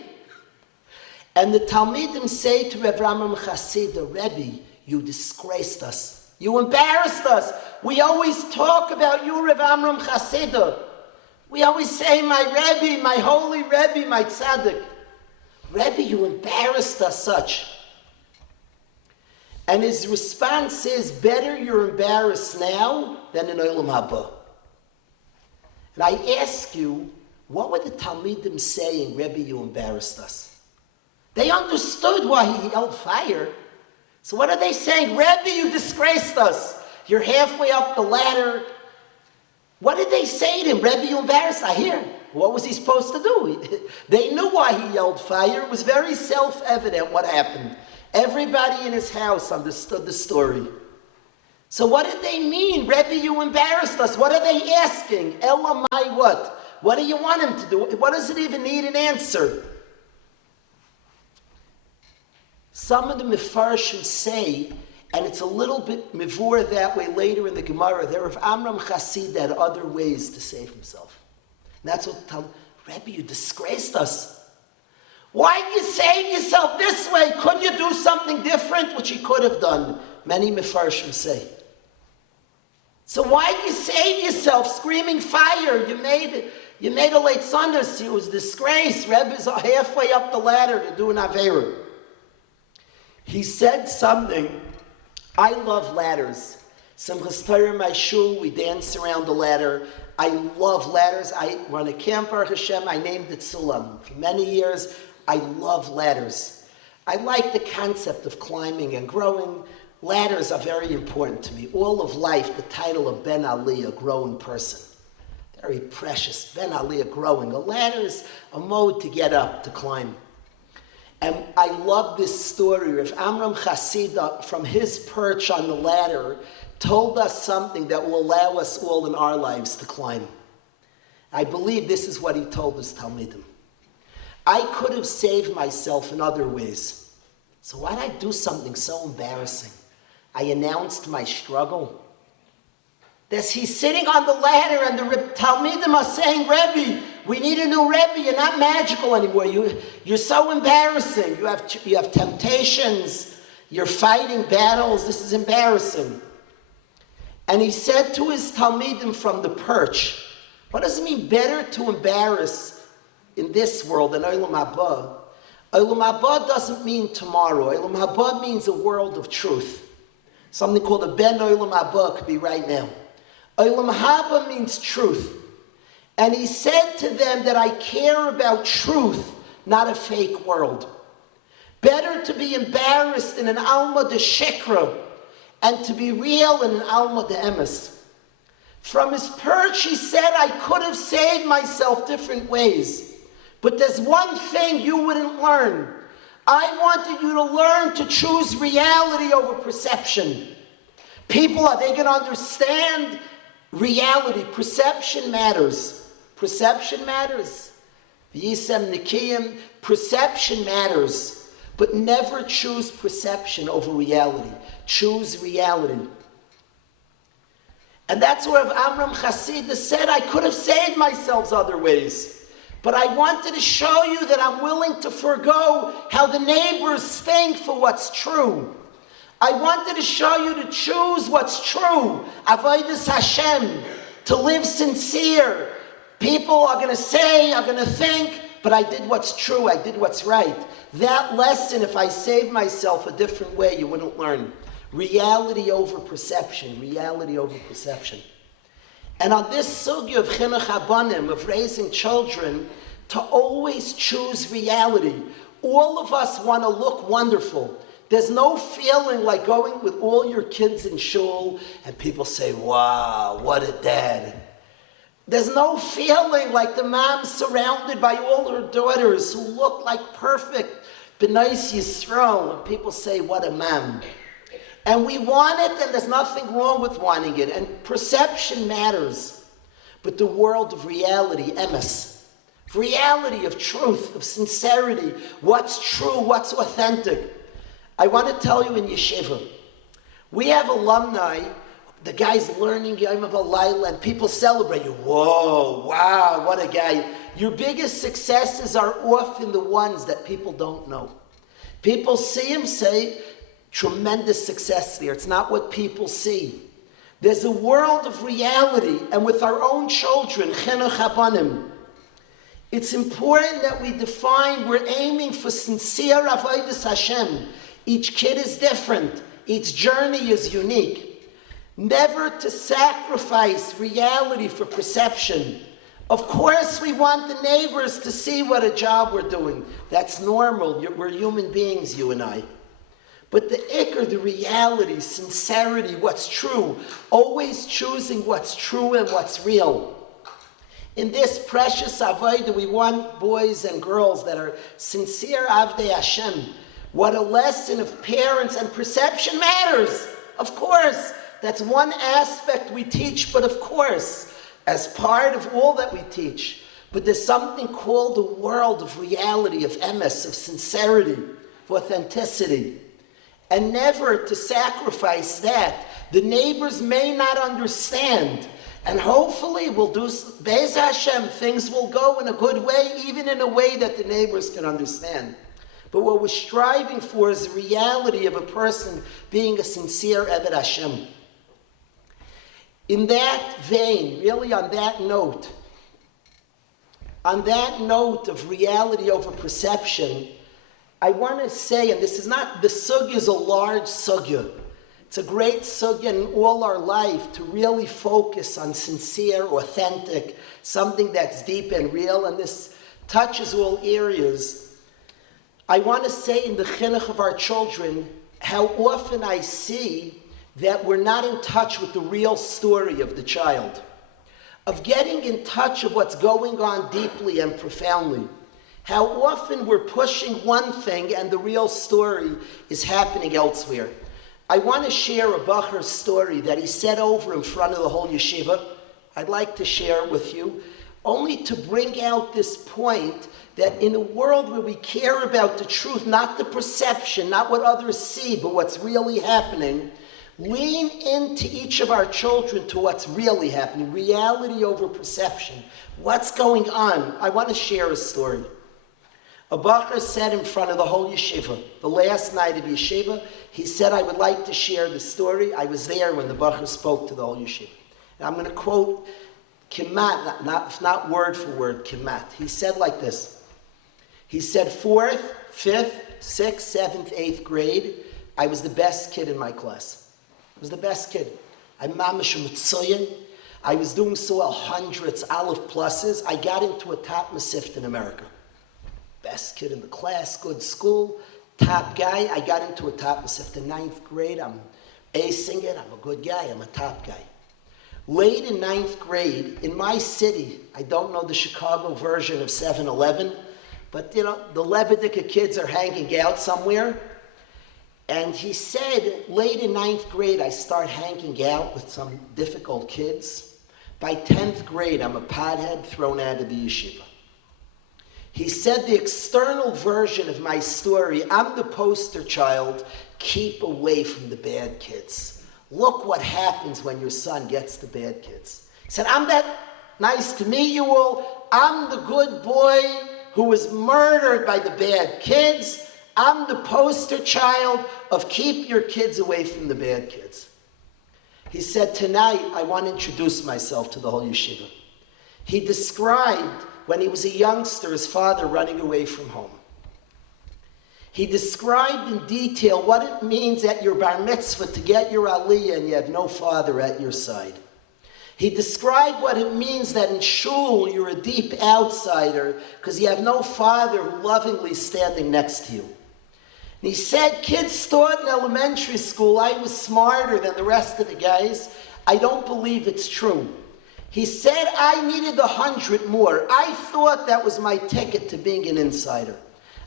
And the Talmidim say to Rav Amram Chasida, Rebbe, you disgraced us. You embarrassed us. We always talk about you, Rav Amram Chasida. We always say, my Rebbe, my holy Rebbe, my tzaddik. Rebbe, you embarrassed us such. And his response is, better you're embarrassed now than in Olam Haba. And I ask you, what were the Talmidim saying, Rebbe, you embarrassed us? They understood why he yelled fire. So what are they saying? Rebbe, you disgraced us. You're halfway up the ladder. What did they say to him? Rebbe, you embarrassed us. I hear. What was he supposed to do? They knew why he yelled fire. It was very self-evident what happened. Everybody in his house understood the story. So what did they mean? Rebbe, you embarrassed us. What are they asking? Elamai what? What do you want him to do? What does it even need an answer? Some of the Mefarshim say, and it's a little bit mivur that way later in the Gemara, that Rav Amram Chasida had other ways to save himself. And that's what tell Rebbe, you disgraced us. Why did you save yourself this way? Couldn't you do something different? Which he could have done, many Mefarshim say. So why did you save yourself screaming fire? You made a late Sunday. It was disgrace. Rebbe's halfway up the ladder to do an Aveira. He said something. I love ladders. Simchas Torah in my shul, we dance around the ladder. I love ladders. I run a camp, Baruch Hashem. I named it Sulam. For many years, I love ladders. I like the concept of climbing and growing. Ladders are very important to me. All of life, the title of Ben Ali, a growing person. Very precious. Ben Ali, a growing. A ladder is a mode to get up, to climb. And I love this story of Amram Chasida, from his perch on the ladder, told us something that will allow us all in our lives to climb. I believe this is what he told his Talmidim. I could have saved myself in other ways. So why did I do something so embarrassing? I announced my struggle. He's sitting on the ladder and the Talmidim are saying, Rebbe, we need a new Rebbe. You're not magical anymore. You're so embarrassing. You have temptations. You're fighting battles. This is embarrassing. And he said to his Talmidim from the perch, what does it mean better to embarrass in this world than Olam Haba? Olam Haba doesn't mean tomorrow. Olam Haba means a world of truth. Something called a Ben Olam Haba could be right now. Olam Haba means truth. And he said to them that I care about truth, not a fake world. Better to be embarrassed in an Alma de Shekra and to be real in an Alma de Emes. From his perch, he said, I could have saved myself different ways. But there's one thing you wouldn't learn. I wanted you to learn to choose reality over perception. People, are they going to understand reality? Perception matters. Perception matters. Yisem Nikiyim, perception matters. But never choose perception over reality. Choose reality. And that's where Amram Chasida said, I could have saved myself other ways. But I wanted to show you that I'm willing to forgo how the neighbors think for what's true. I wanted to show you to choose what's true. Avodas Hashem. To live sincere. People are going to say, are going to think, but I did what's true. I did what's right. That lesson, if I saved myself a different way, you wouldn't learn. Reality over perception. Reality over perception. And on this sugya of chinuch habanim, of raising children, to always choose reality. All of us want to look wonderful. There's no feeling like going with all your kids in shul and people say, wow, what a dad. There's no feeling like the mom surrounded by all her daughters who look like perfect b'nais Yisrael, and people say, what a mom. And we want it, and there's nothing wrong with wanting it. And perception matters. But the world of reality, emes, reality of truth, of sincerity, what's true, what's authentic. I want to tell you in yeshiva, we have alumni, the guy's learning Yom Ha'Layla, and people celebrate you. Whoa, wow, what a guy. Your biggest successes are often the ones that people don't know. People see him, say, tremendous success there. It's not what people see. There's a world of reality, and with our own children, chinuch habanim, it's important that we define, we're aiming for sincere avodas Hashem. Each kid is different. Each journey is unique. Never to sacrifice reality for perception. Of course, we want the neighbors to see what a job we're doing. That's normal. We're human beings, you and I. But the ikr, the reality, sincerity, what's true, always choosing what's true and what's real. In this precious avodah, we want boys and girls that are sincere avdei Hashem. What a lesson of parents, and perception matters. Of course, that's one aspect we teach, but of course, as part of all that we teach. But there's something called the world of reality, of emes, of sincerity, of authenticity. And never to sacrifice that. The neighbors may not understand. And hopefully we'll do, Be'ez Hashem, things will go in a good way, even in a way that the neighbors can understand. But what we're striving for is the reality of a person being a sincere Eved Hashem. In that vein, really on that note of reality over perception, I want to say, and this is not, the sugya is a large sugya. It's a great sugya in all our life to really focus on sincere, authentic, something that's deep and real, and this touches all areas. I want to say in the chinuch of our children, how often I see that we're not in touch with the real story of the child, of getting in touch of what's going on deeply and profoundly. How often we're pushing one thing and the real story is happening elsewhere. I want to share a Bacher's story that he said over in front of the whole yeshiva. I'd like to share it with you, only to bring out this point that in a world where we care about the truth, not the perception, not what others see, but what's really happening, lean into each of our children to what's really happening, reality over perception. What's going on? I want to share a story. A Bacher said in front of the whole yeshiva, the last night of yeshiva, he said, I would like to share the story. I was there when the Bacher spoke to the whole yeshiva. And I'm going to quote Kimat, not word for word, Kimat. He said like this. He said, 4th, 5th, 6th, 7th, 8th grade, I was the best kid in my class. I was the best kid. I'm mamish mitzoyin. I was doing so well, hundreds, aleph pluses. I got into a top masift in America. Best kid in the class, good school, top guy. I got into a top masift in 9th grade. I'm acing it. I'm a good guy. I'm a top guy. Late in 9th grade, in my city, I don't know the Chicago version of 7-Eleven, but you know, the Lebedika kids are hanging out somewhere. And he said, late in 9th grade, I start hanging out with some difficult kids. By 10th grade, I'm a pothead thrown out of the yeshiva. He said the external version of my story, I'm the poster child, keep away from the bad kids. Look what happens when your son gets the bad kids. He said, I'm that nice to meet you all. I'm the good boy who was murdered by the bad kids. I'm the poster child of keep your kids away from the bad kids. He said, tonight I want to introduce myself to the whole yeshiva. He described when he was a youngster, his father running away from home. He described in detail what it means at your bar mitzvah to get your aliyah and you have no father at your side. He described what it means that in shul you're a deep outsider because you have no father lovingly standing next to you. And he said, kids thought in elementary school I was smarter than the rest of the guys. I don't believe it's true. He said I needed 100 more. I thought that was my ticket to being an insider.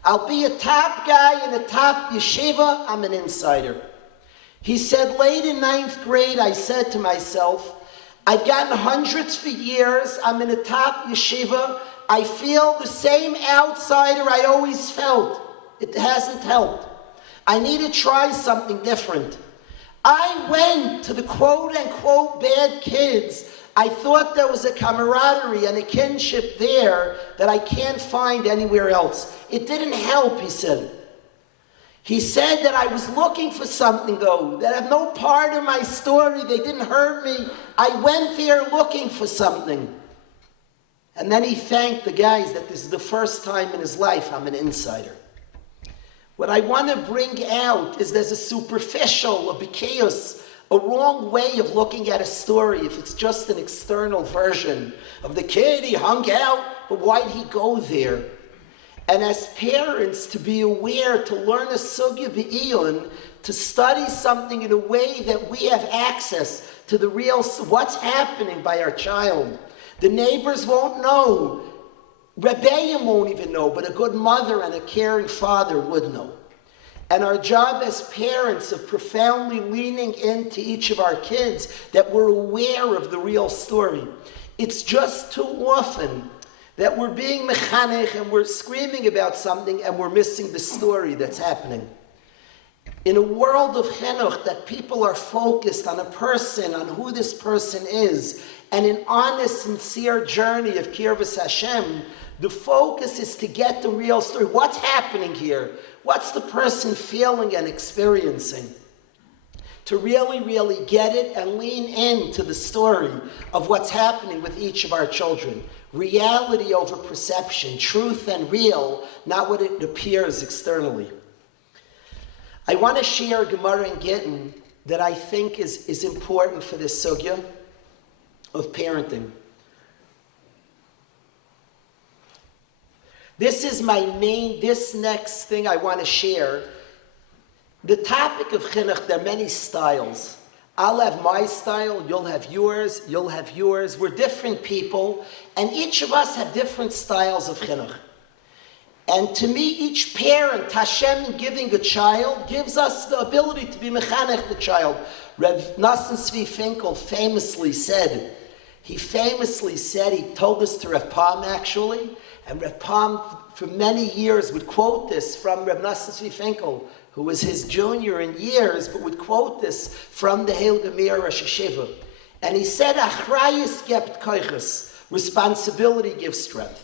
I'll be a top guy in a top yeshiva, I'm an insider. He said late in 9th grade, I said to myself, I've gotten hundreds for years, I'm in a top yeshiva, I feel the same outsider I always felt. It hasn't helped. I need to try something different. I went to the quote-unquote bad kids. I thought there was a camaraderie and a kinship there that I can't find anywhere else. It didn't help, he said. He said that I was looking for something, though, that had no part of my story. They didn't hurt me. I went there looking for something. And then he thanked the guys that this is the first time in his life I'm an insider. What I want to bring out is there's a superficial, a bikayos, a wrong way of looking at a story if it's just an external version of the kid, he hung out, but why'd he go there? And as parents, to be aware, to learn a sugya b'iyun, to study something in a way that we have access to the real, what's happening by our child. The neighbors won't know. Rebbeim won't even know, but a good mother and a caring father would know. And our job as parents of profoundly leaning into each of our kids that we're aware of the real story. It's just too often that we're being mechanech and we're screaming about something and we're missing the story that's happening. In a world of chinuch that people are focused on a person, on who this person is, and an honest, sincere journey of Kirvas Hashem, the focus is to get the real story. What's happening here? What's the person feeling and experiencing? To really, really get it and lean into the story of what's happening with each of our children. Reality over perception, truth and real, not what it appears externally. I want to share a Gemara in Gittin that I think is important for this sugya of parenting. This is this next thing I want to share. The topic of chinuch, there are many styles. I'll have my style, you'll have yours, We're different people, and each of us have different styles of chinuch. And to me, each parent, Hashem giving a child, gives us the ability to be mechanech the child. Reb Nosson Tzvi Finkel famously said, he told this to Reb Palm actually, and Reb Palm for many years would quote this from Reb Nosson Tzvi Finkel, who was his junior in years, but would quote this from the Heilige Mir Rosh Hashiva. And he said, Achrayus gebt koiches, responsibility gives strength.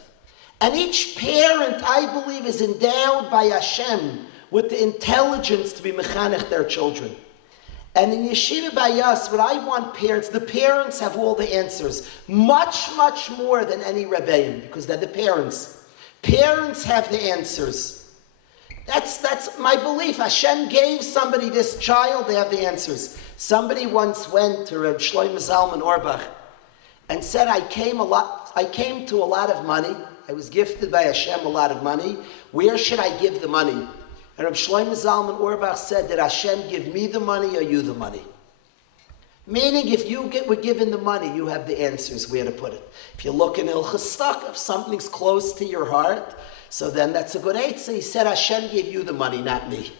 And each parent, I believe, is endowed by Hashem with the intelligence to be mechanech their children. And in Yeshiva Bayas, what I want the parents have all the answers. Much, much more than any Rebbeim, because they're the parents. Parents have the answers. That's my belief. Hashem gave somebody this child, they have the answers. Somebody once went to Reb Shlomo Zalman Auerbach and said, I came to a lot of money. I was gifted by Hashem a lot of money. Where should I give the money? And Reb Shlomo Zalman Auerbach said, did Hashem give me the money or you the money? Meaning, if you were given the money, you have the answers where to put it. If you look in Ilchas Stuck, if something's close to your heart, so then that's a good answer. He said, Hashem gave you the money, not me.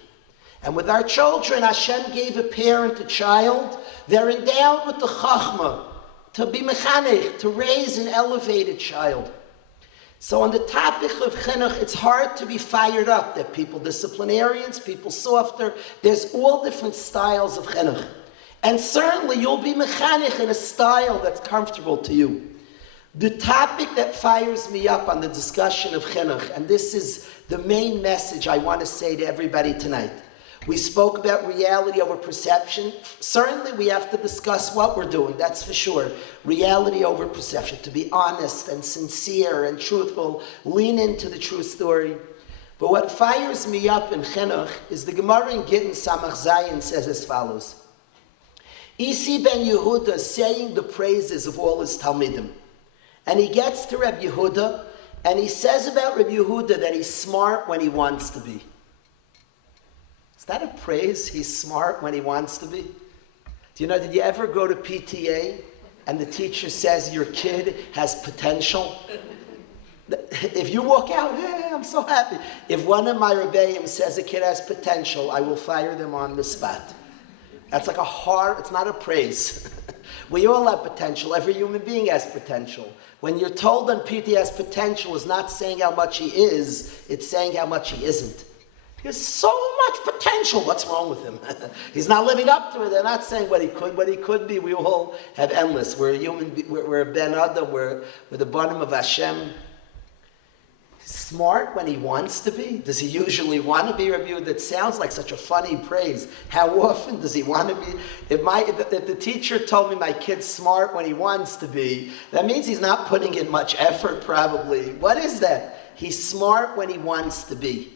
And with our children, Hashem gave a parent, a child. They're endowed with the chachma to be mechanech, to raise an elevated child. So on the topic of chinuch, it's hard to be fired up. There are people disciplinarians, people softer. There's all different styles of chinuch. And certainly you'll be mechanech in a style that's comfortable to you. The topic that fires me up on the discussion of chinuch, and this is the main message I want to say to everybody tonight. We spoke about reality over perception. Certainly we have to discuss what we're doing, that's for sure. Reality over perception, to be honest and sincere and truthful, lean into the true story. But what fires me up in chinuch is the Gemara in Gittin Samach Zayin says as follows. Isi ben Yehuda saying the praises of all his Talmidim. And he gets to Reb Yehuda, and he says about Reb Yehuda that he's smart when he wants to be. Is that a praise? He's smart when he wants to be? Did you ever go to PTA and the teacher says your kid has potential? If you walk out, hey, I'm so happy. If one of my Rebbeim says a kid has potential, I will fire them on the spot. That's like it's not a praise. We all have potential. Every human being has potential. When you're told on PT has potential, is not saying how much he is, it's saying how much he isn't. He has so much potential. What's wrong with him? He's not living up to it. They're not saying what he could be. We all have endless. We're a human, we're a Ben Adam, we're the bottom of Hashem. Smart when he wants to be? Does he usually want to be reviewed? That sounds like such a funny praise. How often does he want to be? If the teacher told me my kid's smart when he wants to be, that means he's not putting in much effort probably. What is that? He's smart when he wants to be.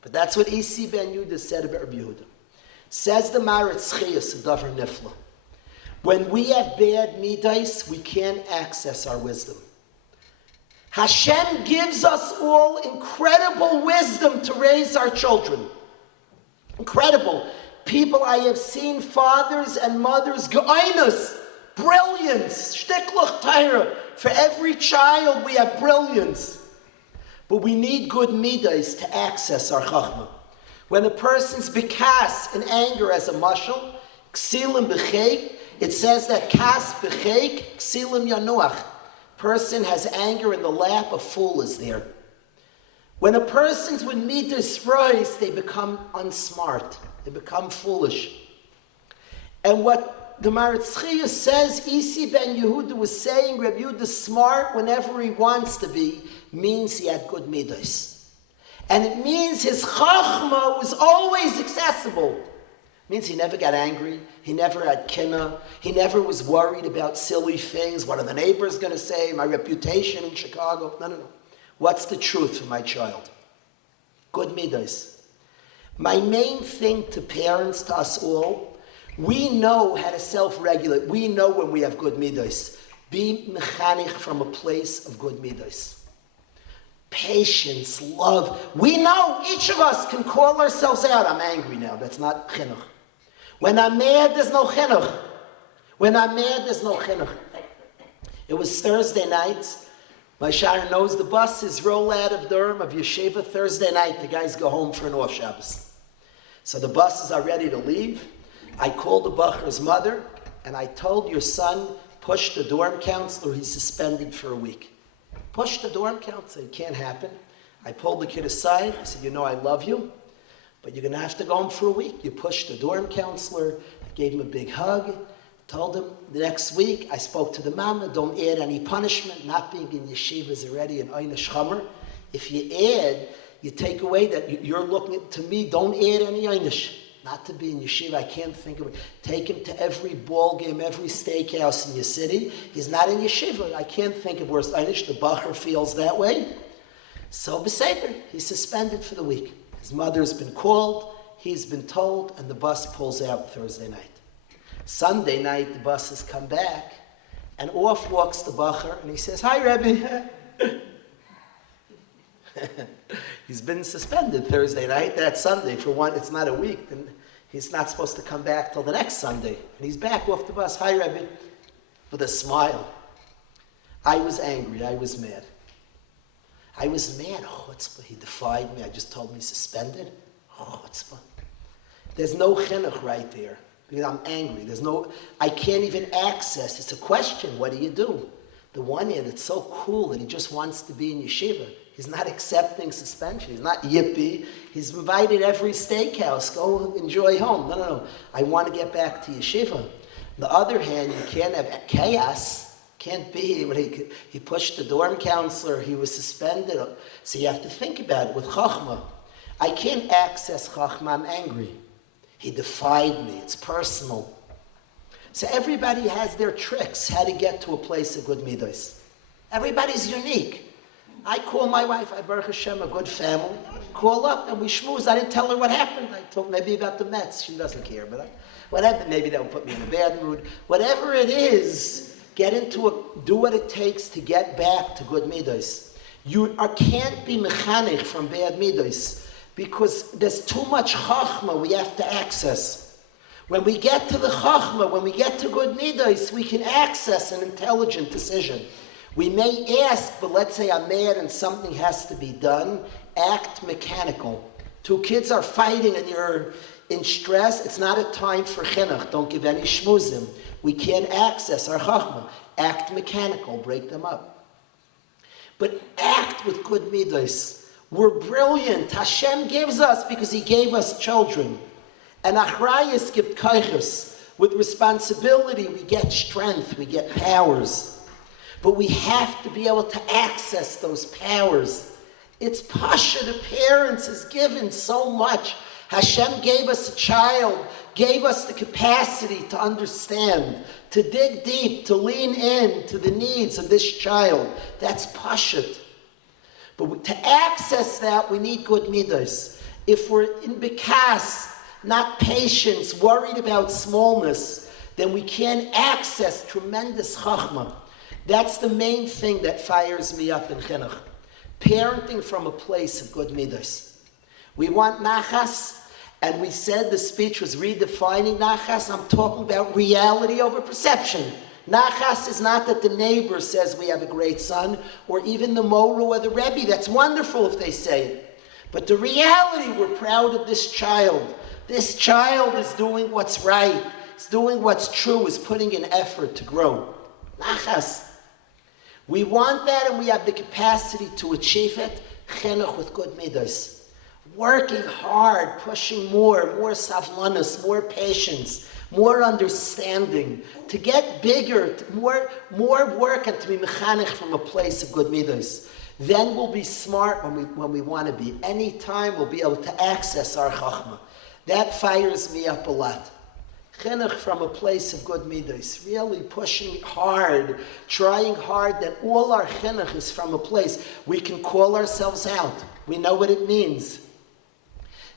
But that's what Isi ben Yehuda said about Rabbi Yehuda. Says the Maritz Chiyas, Davar Nifla. When we have bad midas, we can't access our wisdom. Hashem gives us all incredible wisdom to raise our children. Incredible. People, I have seen fathers and mothers, ge'oinus, brilliance, shtiklach Torah. For every child we have brilliance. But we need good midas to access our chachma. When a person's bekas in anger as a mashal, ksilim b'cheik, it says that kas b'cheik, ksilim yanuach. Person has anger in the lap, a fool is there. When a person's with midas rois, they become unsmart. They become foolish. And what the Maritz Chiyah says, Isi ben Yehuda was saying, Rabbi Yehuda smart whenever he wants to be, means he had good midas. And it means his chachma was always accessible. It means he never got angry. He never had kinna. He never was worried about silly things. What are the neighbors going to say? My reputation in Chicago? No. What's the truth for my child? Good midas. My main thing to parents, to us all, we know how to self-regulate. We know when we have good midas. Be mechanich from a place of good midas. patience, love. We know each of us can call ourselves out. I'm angry now. That's not chinuch. When I'm mad, there's no chinuch. When I'm mad, there's no chinuch. It was Thursday night. My shara knows the buses roll out of Durham, of Yeshiva, Thursday night. The guys go home for an off Shabbos. So the buses are ready to leave. I called the Bacher's mother, and I told your son, push the dorm counselor, he's suspended for a week. Push the dorm counselor, it can't happen. I pulled the kid aside, I said, I love you, but you're gonna have to go home for a week. You pushed the dorm counselor, I gave him a big hug, told him the next week, I spoke to the mama, don't add any punishment. Not being in yeshiva is already an einish chamer. If you add, you take away that you're looking to me, don't add any einish. Not to be in yeshiva, I can't think of it. Take him to every ball game, every steakhouse in your city. He's not in yeshiva. I can't think of worse einish. The bacher feels that way. So beseder, he's suspended for the week. His mother's been called, he's been told, and the bus pulls out Thursday night. Sunday night, the buses come back, and off walks the bacher, and he says, "Hi, Rebbe." He's been suspended Thursday night. That's Sunday. For one, it's not a week, and he's not supposed to come back till the next Sunday. And he's back off the bus. "Hi, Rebbe," with a smile. I was angry. I was mad. I was mad. He defied me. I just told me suspended. There's no chinuch right there. Because I'm angry. I can't even access. It's a question. What do you do? The one hand, it's so cool that he just wants to be in yeshiva. He's not accepting suspension. He's not yippee. He's invited every steakhouse. Go enjoy home. No. I want to get back to yeshiva. On the other hand, you can't have chaos. Can't be. When he pushed the dorm counselor, he was suspended. So you have to think about it with chachma. I can't access chachma. I'm angry. He defied me. It's personal. So everybody has their tricks how to get to a place of good midos. Everybody's unique. I call my wife, I Baruch Hashem, a good family. Call up and we schmooze. I didn't tell her what happened. I told maybe about the Mets. She doesn't care, but whatever. Maybe that will put me in a bad mood. Whatever it is, do what it takes to get back to good midos. You can't be mechanech from bad midos because there's too much chachma we have to access. When we get to the chachma, when we get to good midos, we can access an intelligent decision. We may ask, but let's say I'm mad and something has to be done. Act mechanical. Two kids are fighting and you're in stress. It's not a time for chinuch. Don't give any shmuzim. We can't access our chachma. Act mechanical. Break them up. But act with good midos. We're brilliant. Hashem gives us because He gave us children. And achrayus gibt kaiches. With responsibility, we get strength. We get powers. But we have to be able to access those powers. It's pasha, the parents is given so much. Hashem gave us a child, gave us the capacity to understand, to dig deep, to lean in to the needs of this child. That's pashat. But to access that, we need good midos. If we're in bikas, not patience, worried about smallness, then we can't access tremendous chachma. That's the main thing that fires me up in chinuch. Parenting from a place of good midos. We want nachas, and we said the speech was redefining nachas. I'm talking about reality over perception. Nachas is not that the neighbor says we have a great son, or even the moru or the rebbe. That's wonderful if they say it. But the reality, we're proud of this child. This child is doing what's right. He's doing what's true, is putting in effort to grow. Nachas. We want that and we have the capacity to achieve it. Chinuch with good midos. Working hard, pushing more savlanas, more patience, more understanding. To get bigger, more work and to be mechanech from a place of good midos. Then we'll be smart when we want to be. Anytime we'll be able to access our chachma. That fires me up a lot. Chinuch from a place of good midos, really pushing hard, trying hard, that all our chinuch is from a place we can call ourselves out. We know what it means.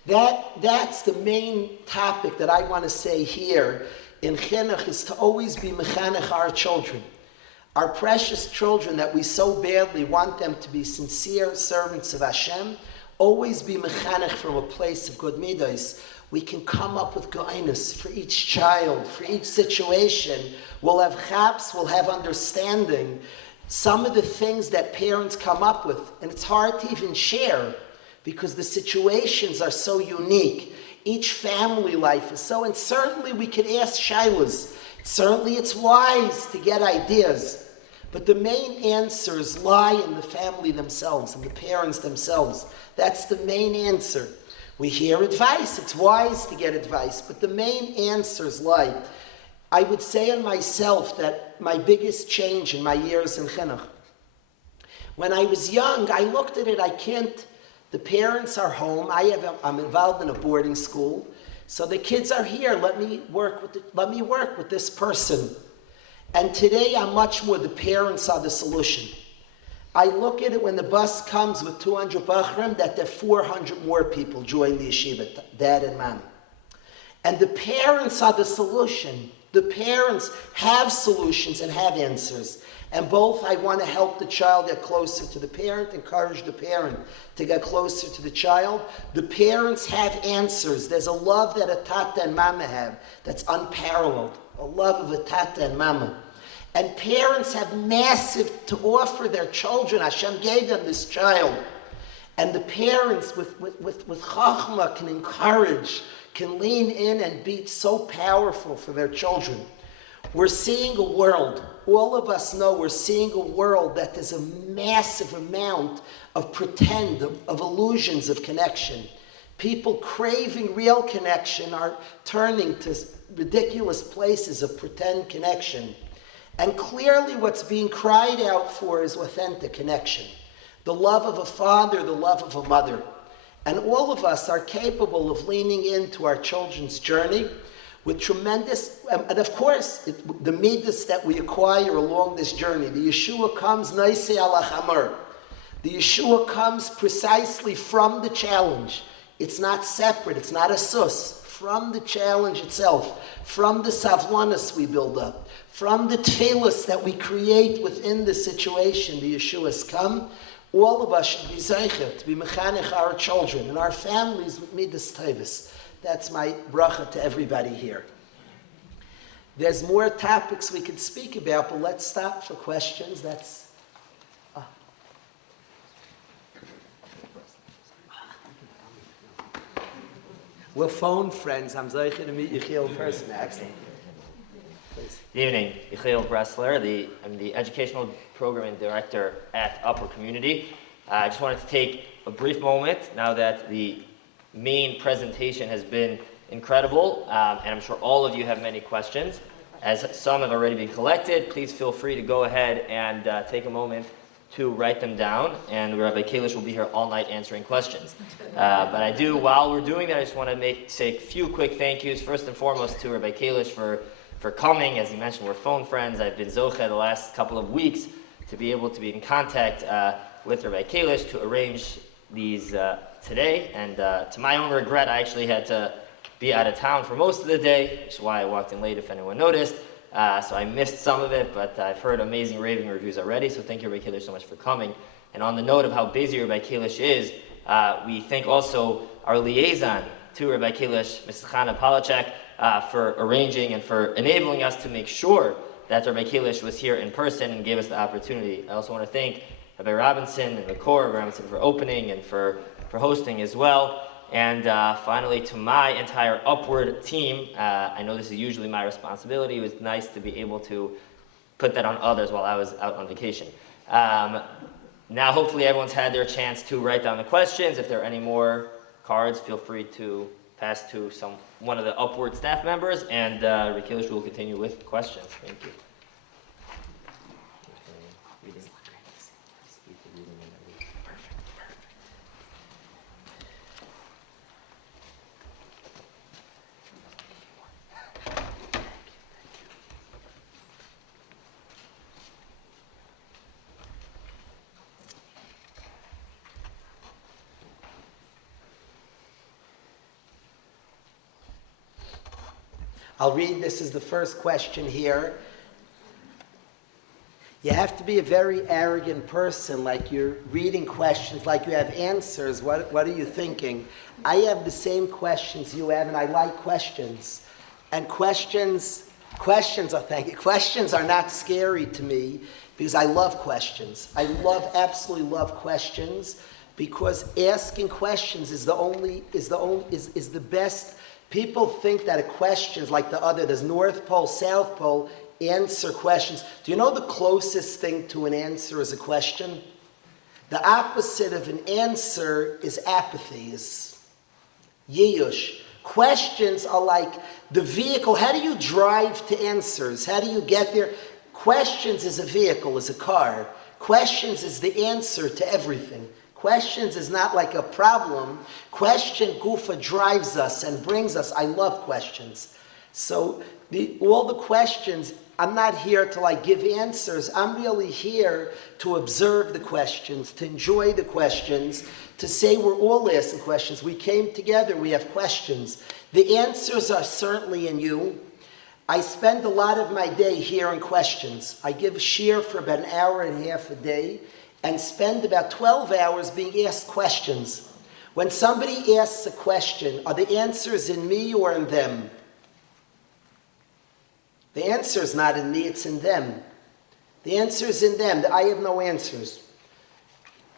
That's the main topic that I want to say here in chinuch, is to always be mechanech our children. Our precious children that we so badly want them to be sincere servants of Hashem, always be mechanech from a place of good midos. We can come up with guidance for each child, for each situation. We'll have chaps, we'll have understanding. Some of the things that parents come up with, and it's hard to even share because the situations are so unique. Each family life is so, and certainly we could ask shilas. Certainly it's wise to get ideas, but the main answers lie in the family themselves, in the parents themselves. That's the main answer. We hear advice, it's wise to get advice, but the main answers lie. I would say on myself that my biggest change in my years in chinuch, when I was young, I looked at it, the parents are home, I'm involved in a boarding school, so the kids are here, let me work with this person. And today I'm much more, the parents are the solution. I look at it when the bus comes with 200 bachrim, that there are 400 more people join the yeshiva, dad and mom. And the parents are the solution. The parents have solutions and have answers. And both, I want to help the child get closer to the parent, encourage the parent to get closer to the child. The parents have answers. There's a love that a tata and mama have that's unparalleled, a love of a tata and mama. And parents have massive to offer their children. Hashem gave them this child. And the parents with chachma can encourage, can lean in and be so powerful for their children. We're seeing a world, all of us know we're seeing a world that there's a massive amount of pretend, of illusions of connection. People craving real connection are turning to ridiculous places of pretend connection. And clearly what's being cried out for is authentic connection. The love of a father, the love of a mother. And all of us are capable of leaning into our children's journey with tremendous, and of course, the midas that we acquire along this journey. The Yeshua comes, naisei ala chamar. The Yeshua comes precisely from the challenge. It's not separate, it's not a sus. From the challenge itself, from the savlanas we build up, from the tefillas that we create within the situation, the Yeshua's come. All of us should be zeicher, to be mechanech our children and our families with midas tovos. That's my bracha to everybody here. There's more topics we could speak about, but let's stop for questions. We're phone friends. I'm zeicher to meet Yechiel in person. Excellent. Please. Good evening, Yechiel Bressler. I'm the Educational Programming Director at Upper Community. I just wanted to take a brief moment now that the main presentation has been incredible, and I'm sure all of you have many questions. As some have already been collected, please feel free to go ahead and take a moment to write them down, and Rabbi Kalish will be here all night answering questions. But while we're doing that, I just want to say a few quick thank yous. First and foremost to Rabbi Kalish for coming. As he mentioned, we're phone friends. I've been zoche the last couple of weeks to be able to be in contact with Rabbi Kalish to arrange these today. And to my own regret, I actually had to be out of town for most of the day, which is why I walked in late if anyone noticed. So I missed some of it, but I've heard amazing raving reviews already, so thank you, Rabbi Kalish, so much for coming. And on the note of how busy Rabbi Kalish is, we thank also our liaison to Rabbi Kalish, Mrs. Chana Palachek, for arranging and for enabling us to make sure that Rabbi Kalish was here in person and gave us the opportunity. I also want to thank Rabbi Robinson and the core of Robinson for opening and for hosting as well. And finally, to my entire Upward team, I know this is usually my responsibility. It was nice to be able to put that on others while I was out on vacation. Now, hopefully, everyone's had their chance to write down the questions. If there are any more cards, feel free to pass to one of the Upward staff members, and Rabbi Kalish will continue with questions. Thank you. I'll read, this is the first question here. You have to be a very arrogant person, like you're reading questions, like you have answers. What are you thinking? I have the same questions you have, and I like questions. And questions are not scary to me because I love questions. I absolutely love questions because asking questions is the best. People think that a question is like the other. There's North Pole, South Pole. Answer questions. Do you know the closest thing to an answer is a question? The opposite of an answer is apathy, is yiyush. Questions are like the vehicle. How do you drive to answers? How do you get there? Questions is a vehicle, is a car. Questions is the answer to everything. Questions is not like a problem. Question gufa drives us and brings us. I love questions. So all the questions, I'm not here to like give answers. I'm really here to observe the questions, to enjoy the questions, to say we're all asking questions. We came together, we have questions. The answers are certainly in you. I spend a lot of my day hearing questions. I give a shiur for about an hour and a half a day and spend about 12 hours being asked questions. When somebody asks a question, are the answers in me or in them? The answer is not in me, it's in them. The answer is in them. I have no answers.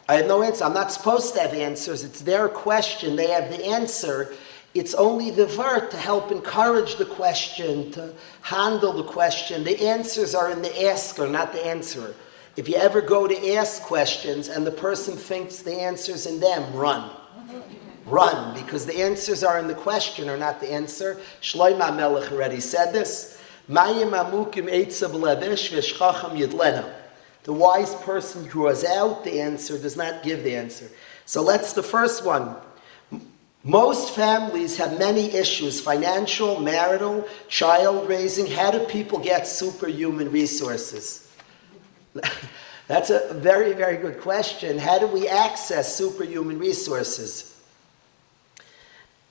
I have no answer. I'm not supposed to have answers. It's their question. They have the answer. It's only the vert to help encourage the question, to handle the question. The answers are in the asker, not the answerer. If you ever go to ask questions and the person thinks the answer's in them, run. Run, because the answers are in the question or not the answer. Shlomo HaMelech already said this. The wise person draws out the answer, does not give the answer. So that's the first one. Most families have many issues: financial, marital, child raising. How do people get superhuman resources? That's a very, very good question. How do we access superhuman resources?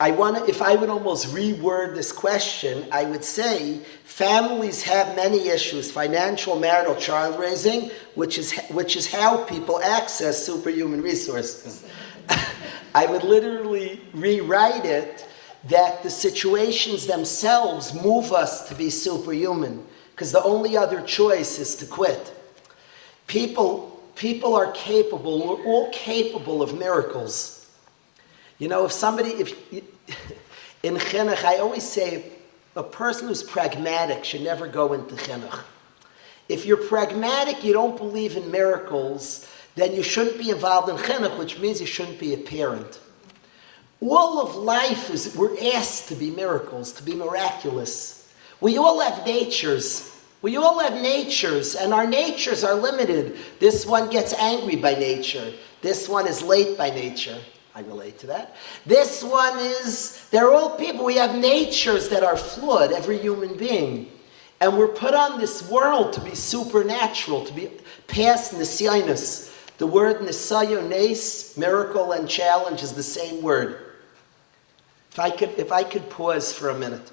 If I would almost reword this question, I would say families have many issues: financial, marital, child raising, which is how people access superhuman resources. I would literally rewrite it that the situations themselves move us to be superhuman, because the only other choice is to quit. People are capable, we're all capable of miracles. You know, in chinuch, I always say a person who's pragmatic should never go into chinuch. If you're pragmatic, you don't believe in miracles, then you shouldn't be involved in chinuch, which means you shouldn't be a parent. All of life we're asked to be miracles, to be miraculous. We all have natures. We all have natures, and our natures are limited. This one gets angry by nature. This one is late by nature. I relate to that. This one they're all people. We have natures that are flawed, every human being. And we're put on this world to be supernatural, to be past nisyanis. The word nisayon, nes, miracle, and challenge is the same word. If I could pause for a minute,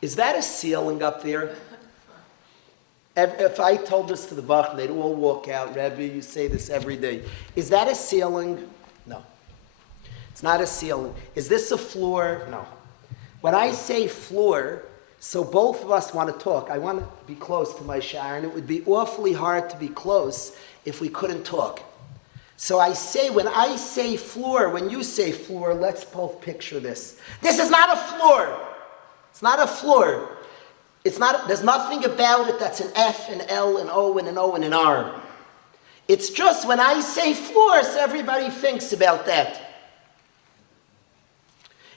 is that a ceiling up there? If I told this to the Bach, they'd all walk out. Rebbe, you say this every day. Is that a ceiling? No. It's not a ceiling. Is this a floor? No. When I say floor, so both of us want to talk. I want to be close to my shower, and it would be awfully hard to be close if we couldn't talk. So when I say floor, when you say floor, let's both picture this. This is not a floor. It's not a floor. There's nothing about it that's an F, an L, an O, and an O, and an R. It's just when I say floor, so everybody thinks about that.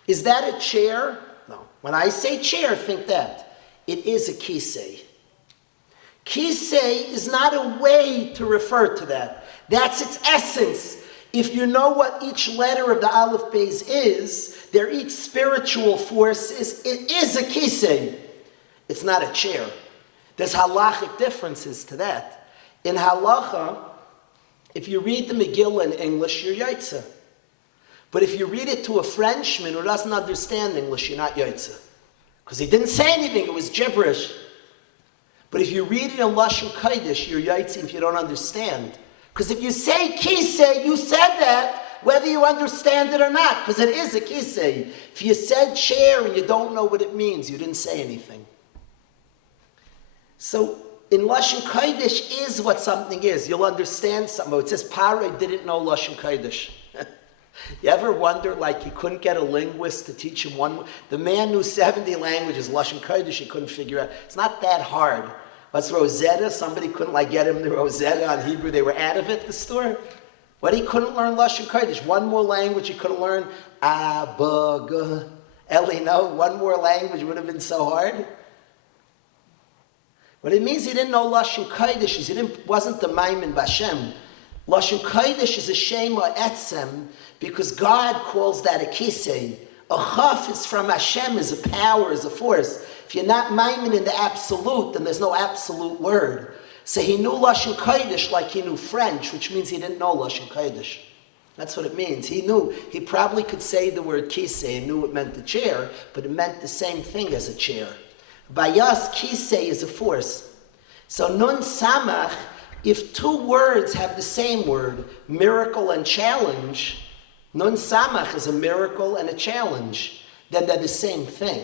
Is that a chair? No. When I say chair, think that. It is a kisei. Kisei is not a way to refer to that. That's its essence. If you know what each letter of the Aleph Beis is, they're each spiritual forces. It is a kisei. It's not a chair. There's halachic differences to that. In halacha, if you read the Megillah in English, you're yaitza. But if you read it to a Frenchman who doesn't understand English, you're not yaitza. Because he didn't say anything, it was gibberish. But if you read it in Lashon Kodesh, you're yaitzi if you don't understand. Because if you say kisei, you said that, whether you understand it or not, because it is a kisei. If you said chair and you don't know what it means, you didn't say anything. So in Lashon Kodesh is what something is. You'll understand something. It says Pare didn't know Lashon Kodesh. You ever wonder, like, you couldn't get a linguist to teach him one? The man knew 70 languages, Lashon Kodesh, he couldn't figure out. It's not that hard. What's Rosetta? Somebody couldn't, like, get him the Rosetta on Hebrew. They were out of it, the store. But he couldn't learn Lashon Kodesh. One more language he couldn't learn. Abba, Eli, no, one more language would have been so hard. But it means he didn't know Lashon Kodesh. He wasn't the Maimin Bashem. Lashon Kodesh is a Shema Etzem because God calls that a Kisei. A Chaf is from Hashem, is a power, is a force. If you're not Maimin in the absolute, then there's no absolute word. So he knew Lashon Kodesh like he knew French, which means he didn't know Lashon Kodesh. That's what it means. He knew. He probably could say the word Kisei and knew it meant the chair, but it meant the same thing as a chair. Bayas Kisei is a force. So Nun Samach, if two words have the same word, miracle and challenge, Nun Samach is a miracle and a challenge, then they're the same thing.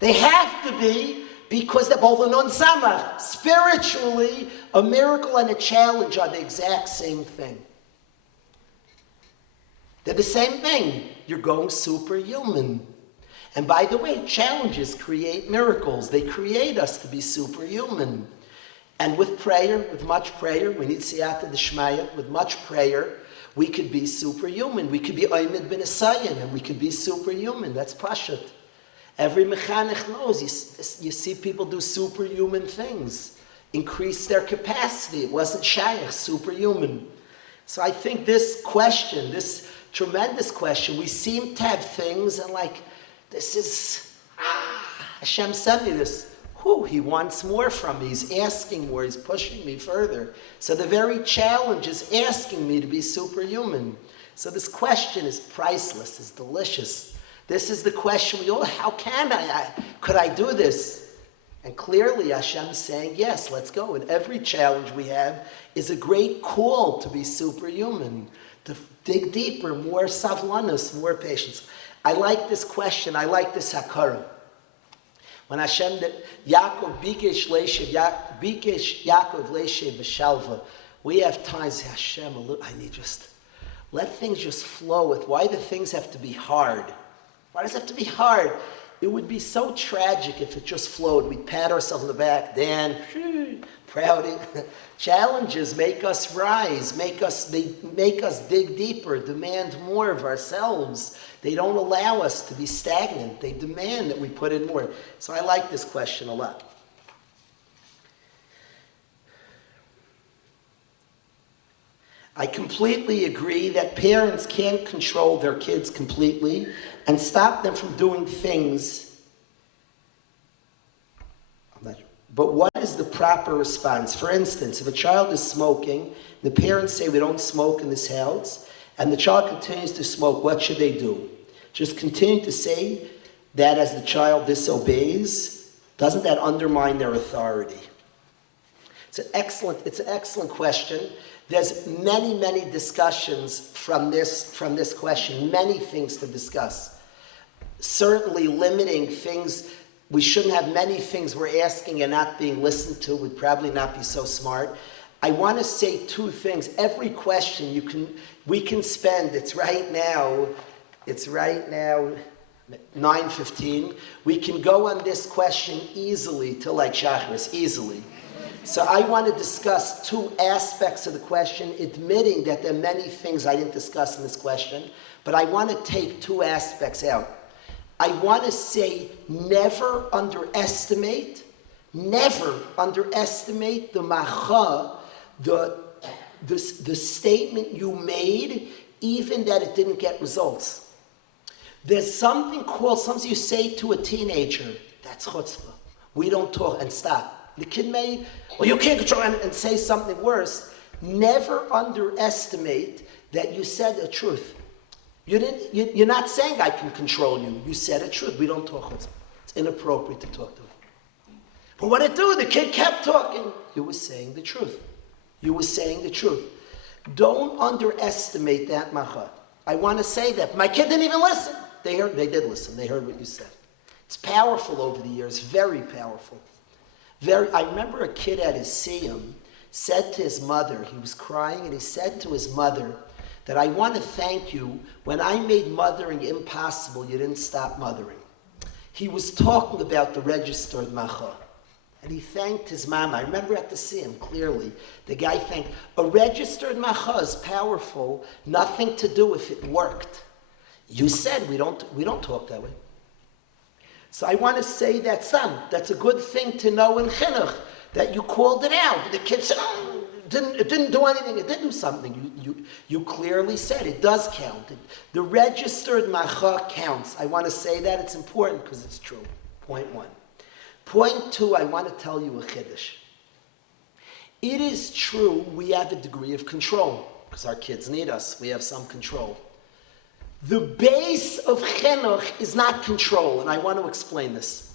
They have to be because they're both a Nun Samach. Spiritually, a miracle and a challenge are the exact same thing. They're the same thing. You're going superhuman. And by the way, challenges create miracles. They create us to be superhuman. And with prayer, with much prayer, we need siyata d'shmaya, with much prayer, we could be superhuman. We could be oimid ben esayin, and we could be superhuman. That's pashut. Every mechanech knows. You see people do superhuman things, increase their capacity. It wasn't shayach, superhuman. So I think this question, this tremendous question, we seem to have things and like, this is, Hashem sent me this. He wants more from me. He's asking more. He's pushing me further. So the very challenge is asking me to be superhuman. So this question is priceless. It's delicious. This is the question we all, how can I? Could I do this? And clearly Hashem's saying, yes, let's go. And every challenge we have is a great call to be superhuman, to dig deeper, more savlanus, more patience. I like this question. I like this hakara. When Hashem, Yaakov bikesh Yaakov leishev b'shalva, we have times, Hashem, I need just, let things just flow with, why do things have to be hard? Why does it have to be hard? It would be so tragic if it just flowed. We'd pat ourselves on the back, Dan, proud. Challenges make us rise, they make us dig deeper, demand more of ourselves. They don't allow us to be stagnant. They demand that we put in more. So I like this question a lot. I completely agree that parents can't control their kids completely and stop them from doing things. But what is the proper response? For instance, if a child is smoking, the parents say we don't smoke in this house, and the child continues to smoke, what should they do? Just continue to say that as the child disobeys? Doesn't that undermine their authority? It's an excellent question. There's many discussions from this question, many things to discuss. Certainly limiting things, we shouldn't have many things we're asking and not being listened to would probably not be so smart. I want to say two things. Every question we can spend, it's right now 9:15. We can go on this question easily till like Shachris, easily. So I want to discuss two aspects of the question, admitting that there are many things I didn't discuss in this question, but I want to take two aspects out. I want to say never underestimate the macha, the statement you made, even that it didn't get results. There's something you say to a teenager, that's chutzpah. We don't talk, and stop. The kid may, you can't control, and say something worse. Never underestimate that you said the truth. You're not saying I can control you. You said the truth. We don't talk chutzpah. It's inappropriate to talk to him. But what it do? The kid kept talking. You were saying the truth. You were saying the truth. Don't underestimate that macha. I want to say that. My kid didn't even listen. They did listen. They heard what you said. It's powerful over the years, very powerful. I remember a kid at his siyum said to his mother, he was crying, and he said to his mother that I want to thank you, when I made mothering impossible, you didn't stop mothering. He was talking about the registered macha. And he thanked his mama. I remember at the siyum clearly. The guy thanked. A registered macha is powerful, nothing to do if it worked. You said we don't talk that way. So I want to say that, son, that's a good thing to know in chinuch, that you called it out. The kid said, oh, it didn't do anything. It did do something. You clearly said it does count. The registered macha counts. I want to say that. It's important because it's true. Point one. Point two, I want to tell you a chiddush. It is true we have a degree of control because our kids need us. We have some control. The base of chinuch is not control, and I want to explain this.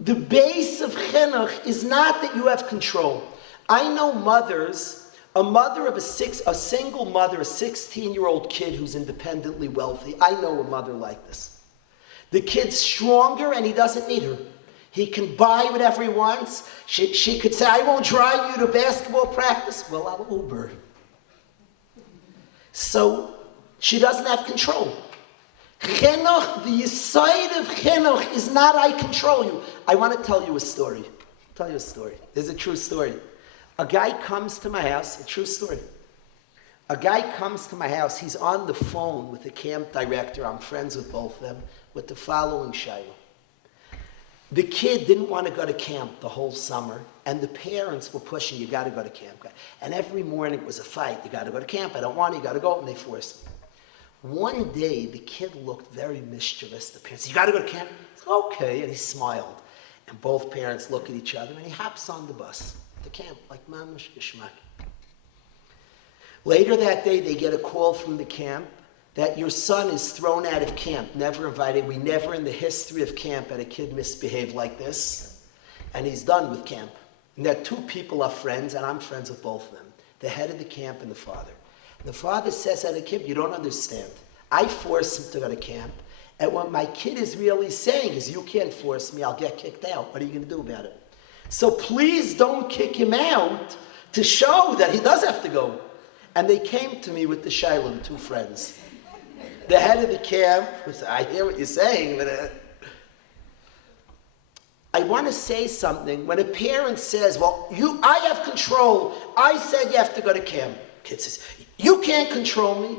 The base of chinuch is not that you have control. I know mothers, a mother of a single mother, a 16-year-old kid who's independently wealthy. I know a mother like this. The kid's stronger and he doesn't need her. He can buy whatever he wants. She could say, I won't drive you to basketball practice. Well, I'll Uber. So she doesn't have control. Chinuch, the side of chinuch is not I control you. I want to tell you a story. There's a true story. A guy comes to my house, a true story. A guy comes to my house, he's on the phone with the camp director, I'm friends with both of them, with the following shayla. The kid didn't want to go to camp the whole summer, and the parents were pushing, you got to go to camp. And every morning it was a fight, you got to go to camp, I don't want to, you got to go, and they forced him. One day, the kid looked very mischievous. The parents said, you got to go to camp? He said, okay, and he smiled. And both parents look at each other, and he hops on the bus to camp, like mamash geshmak. Later that day, they get a call from the camp that your son is thrown out of camp, never invited. We never in the history of camp had a kid misbehave like this, and he's done with camp. And that two people are friends, and I'm friends with both of them, the head of the camp and the father. The father says to the kid, you don't understand. I force him to go to camp. And what my kid is really saying is, you can't force me, I'll get kicked out. What are you going to do about it? So please don't kick him out to show that he does have to go. And they came to me with the shayla, the two friends. The head of the camp, I hear what you're saying, but I want to say something. When a parent says, well, I have control, I said you have to go to camp. Kid says, you can't control me.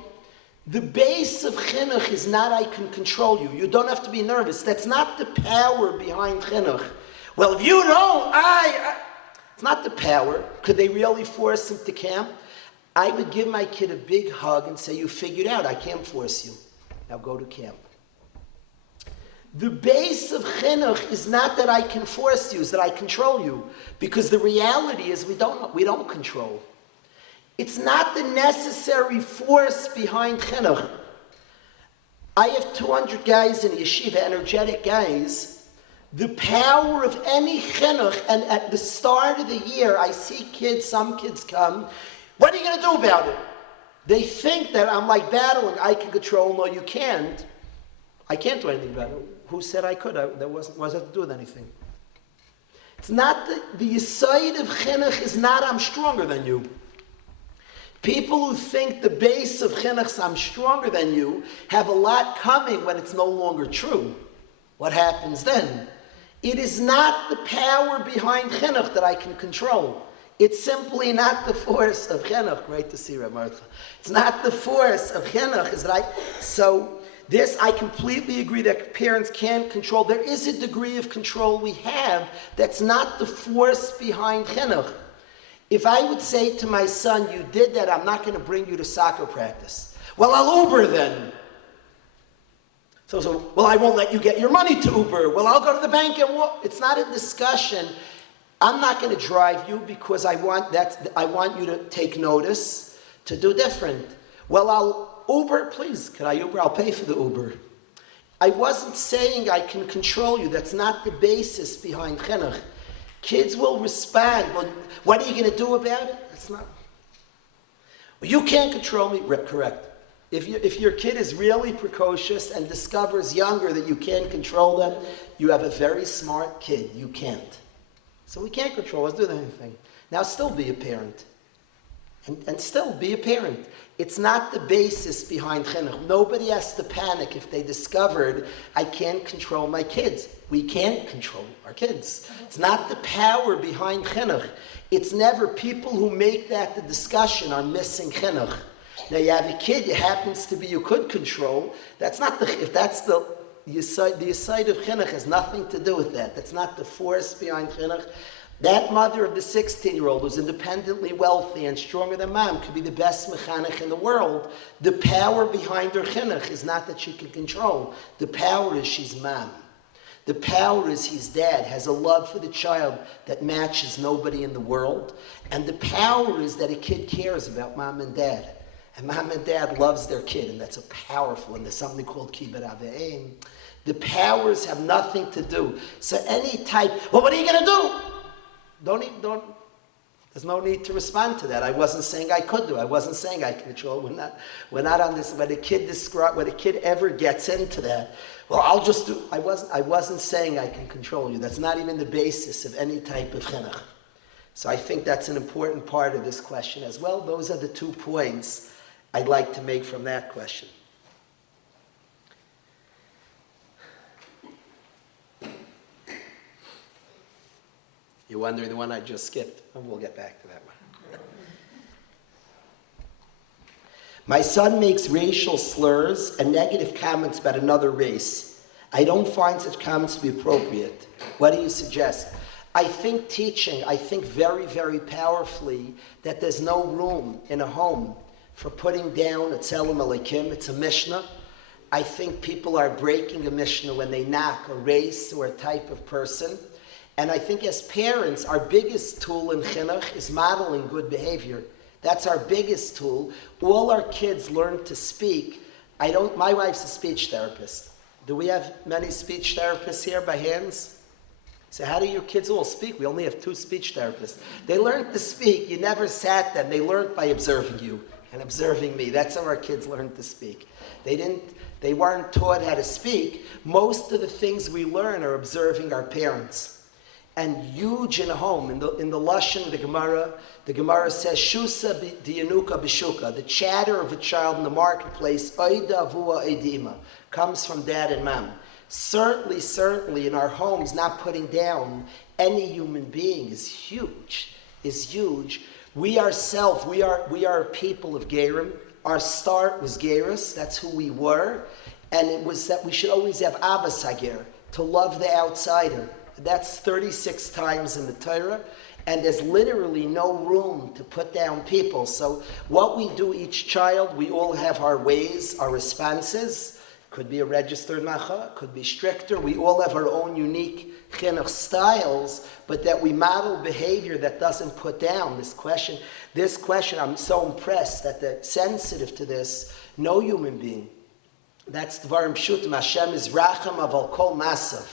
The base of chinuch is not I can control you. You don't have to be nervous. That's not the power behind chinuch. Well, if you don't, it's not the power. Could they really force him to camp? I would give my kid a big hug and say, you figured out, I can't force you. Now go to camp. The base of chinuch is not that I can force you, it's that I control you. Because the reality is we don't control. It's not the necessary force behind chinuch. I have 200 guys in yeshiva, energetic guys. The power of any chinuch, and at the start of the year, I see some kids come, what are you going to do about it? They think that I'm like battling, I can control, no you can't. I can't do anything about it. Who said I could? That wasn't to do with anything. It's not the side of chinuch is not I'm stronger than you. People who think the base of chinuch, I'm stronger than you, have a lot coming when it's no longer true. What happens then? It is not the power behind chinuch that I can control. It's simply not the force of chinuch. Great to see Rabbi Martha. It's not the force of chinuch. So this, I completely agree that parents can't control. There is a degree of control we have that's not the force behind chinuch. If I would say to my son, you did that, I'm not going to bring you to soccer practice. Well, I'll Uber then. So, well, I won't let you get your money to Uber. Well, I'll go to the bank and walk. It's not a discussion. I'm not going to drive you because I want you to take notice, to do different. Well, I'll Uber, please. Can I Uber? I'll pay for the Uber. I wasn't saying I can control you. That's not the basis behind chinuch. Kids will respond. Well, what are you going to do about it? That's not. Well, you can't control me. Correct. If your kid is really precocious and discovers younger that you can't control them, you have a very smart kid. You can't. So we can't control us, do anything. Now still be a parent. And still be a parent. It's not the basis behind chinuch. Nobody has to panic if they discovered, I can't control my kids. We can't control our kids. It's not the power behind chinuch. It's never people who make that the discussion are missing chinuch. Now you have a kid, it happens to be you could control. That's not if that's the aside of chinuch has nothing to do with that. That's not the force behind chinuch. That mother of the 16-year-old who's independently wealthy and stronger than mom could be the best mechanech in the world. The power behind her chinuch is not that she can control. The power is she's mom. The power is he's dad, has a love for the child that matches nobody in the world. And the power is that a kid cares about mom and dad. And mom and dad loves their kid, and that's a powerful, and there's something called kibbud aveim. The powers have nothing to do. So any type, well, what are you going to do? There's no need to respond to that. I wasn't saying I could do. I wasn't saying I can control. We're not on this. When a kid ever gets into that, well, I'll just do. I wasn't saying I can control you. That's not even the basis of any type of chinuch. So I think that's an important part of this question as well. Those are the 2 points I'd like to make from that question. You're wondering the one I just skipped. And we'll get back to that one. My son makes racial slurs and negative comments about another race. I don't find such comments to be appropriate. What do you suggest? I think very, very powerfully that there's no room in a home for putting down a tzelem alekim. It's a Mishnah. I think people are breaking a Mishnah when they knock a race or a type of person. And I think as parents, our biggest tool in chinuch is modeling good behavior. That's our biggest tool. All our kids learn to speak. My wife's a speech therapist. Do we have many speech therapists here by hands? So how do your kids all speak? We only have 2 speech therapists. They learned to speak. You never sat them. They learned by observing you and observing me. That's how our kids learned to speak. They weren't taught how to speak. Most of the things we learn are observing our parents. And huge in a home, in the Lashon of the Gemara says, Shusa diyanuka b'shuka, the chatter of a child in the marketplace, oida vua oidima, comes from dad and mom. Certainly in our homes, not putting down any human being is huge. We are a people of Gerim. Our start was Geras, that's who we were. And it was that we should always have Abbas Hager, to love the outsider. That's 36 times in the Torah, and there's literally no room to put down people. So what we do, each child, we all have our ways, our responses. Could be a registered macha, could be stricter. We all have our own unique chinuch styles, but that we model behavior that doesn't put down. This question, I'm so impressed that they're sensitive to this. No human being. That's Dvarim Pshutim. Hashem is Racham aval kol masav.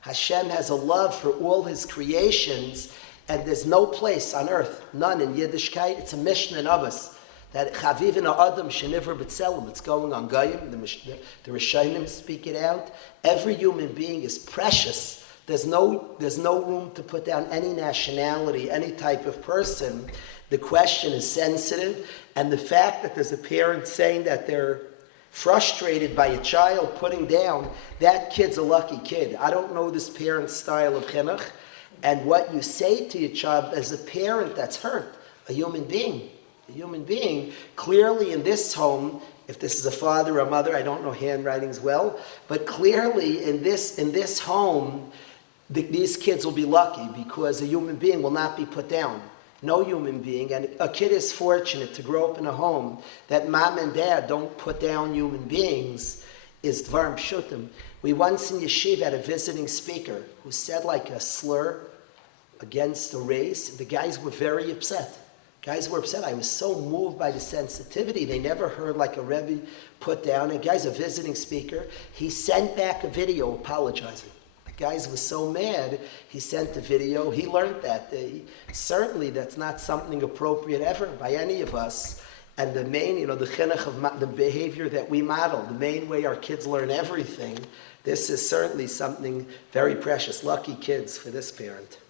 Hashem has a love for all his creations, and there's no place on earth, none in Yiddishkeit. It's a Mishnah in Abbas, that Chaviv in Adam Sheniver B'Tselem. It's going on Goyim, the Rishonim speak it out. Every human being is precious. There's no room to put down any nationality, any type of person. The question is sensitive, and the fact that there's a parent saying that they're frustrated by a child putting down, that kid's a lucky kid. I don't know this parent's style of chinuch, and what you say to your child as a parent that's hurt, a human being, clearly in this home, if this is a father or a mother, I don't know handwritings well, but clearly in this home, these kids will be lucky because a human being will not be put down. No human being, and a kid is fortunate to grow up in a home that mom and dad don't put down human beings, is Dvarim Pshutim. We once in Yeshiva had a visiting speaker who said like a slur against the race. The guys were very upset. Guys were upset. I was so moved by the sensitivity. They never heard like a Rebbe put down. And guy's a visiting speaker. He sent back a video apologizing. The guys was so mad. He sent a video. He learned that. Certainly that's not something appropriate ever by any of us. And the main, the chinuch of the behavior that we model, the main way our kids learn everything, this is certainly something very precious. Lucky kids for this parent.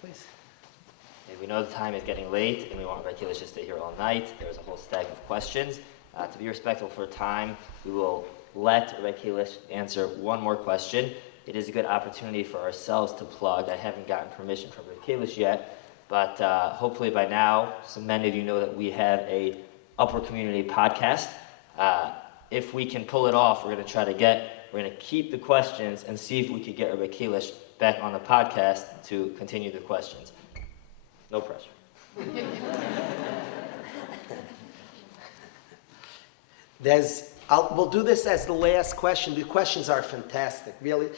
Please. We know the time is getting late, and we want Rabbi Kalish to stay here all night. There's a whole stack of questions. To be respectful for time, we will let Rabbi Kalish answer one more question. It is a good opportunity for ourselves to plug. I haven't gotten permission from Rabbi Kalish yet, but hopefully by now, so many of you know that we have a Upper Community podcast. If we can pull it off, we're going to keep the questions and see if we could get Rabbi Kalish back on the podcast to continue the questions. No pressure. We'll do this as the last question. The questions are fantastic. Really,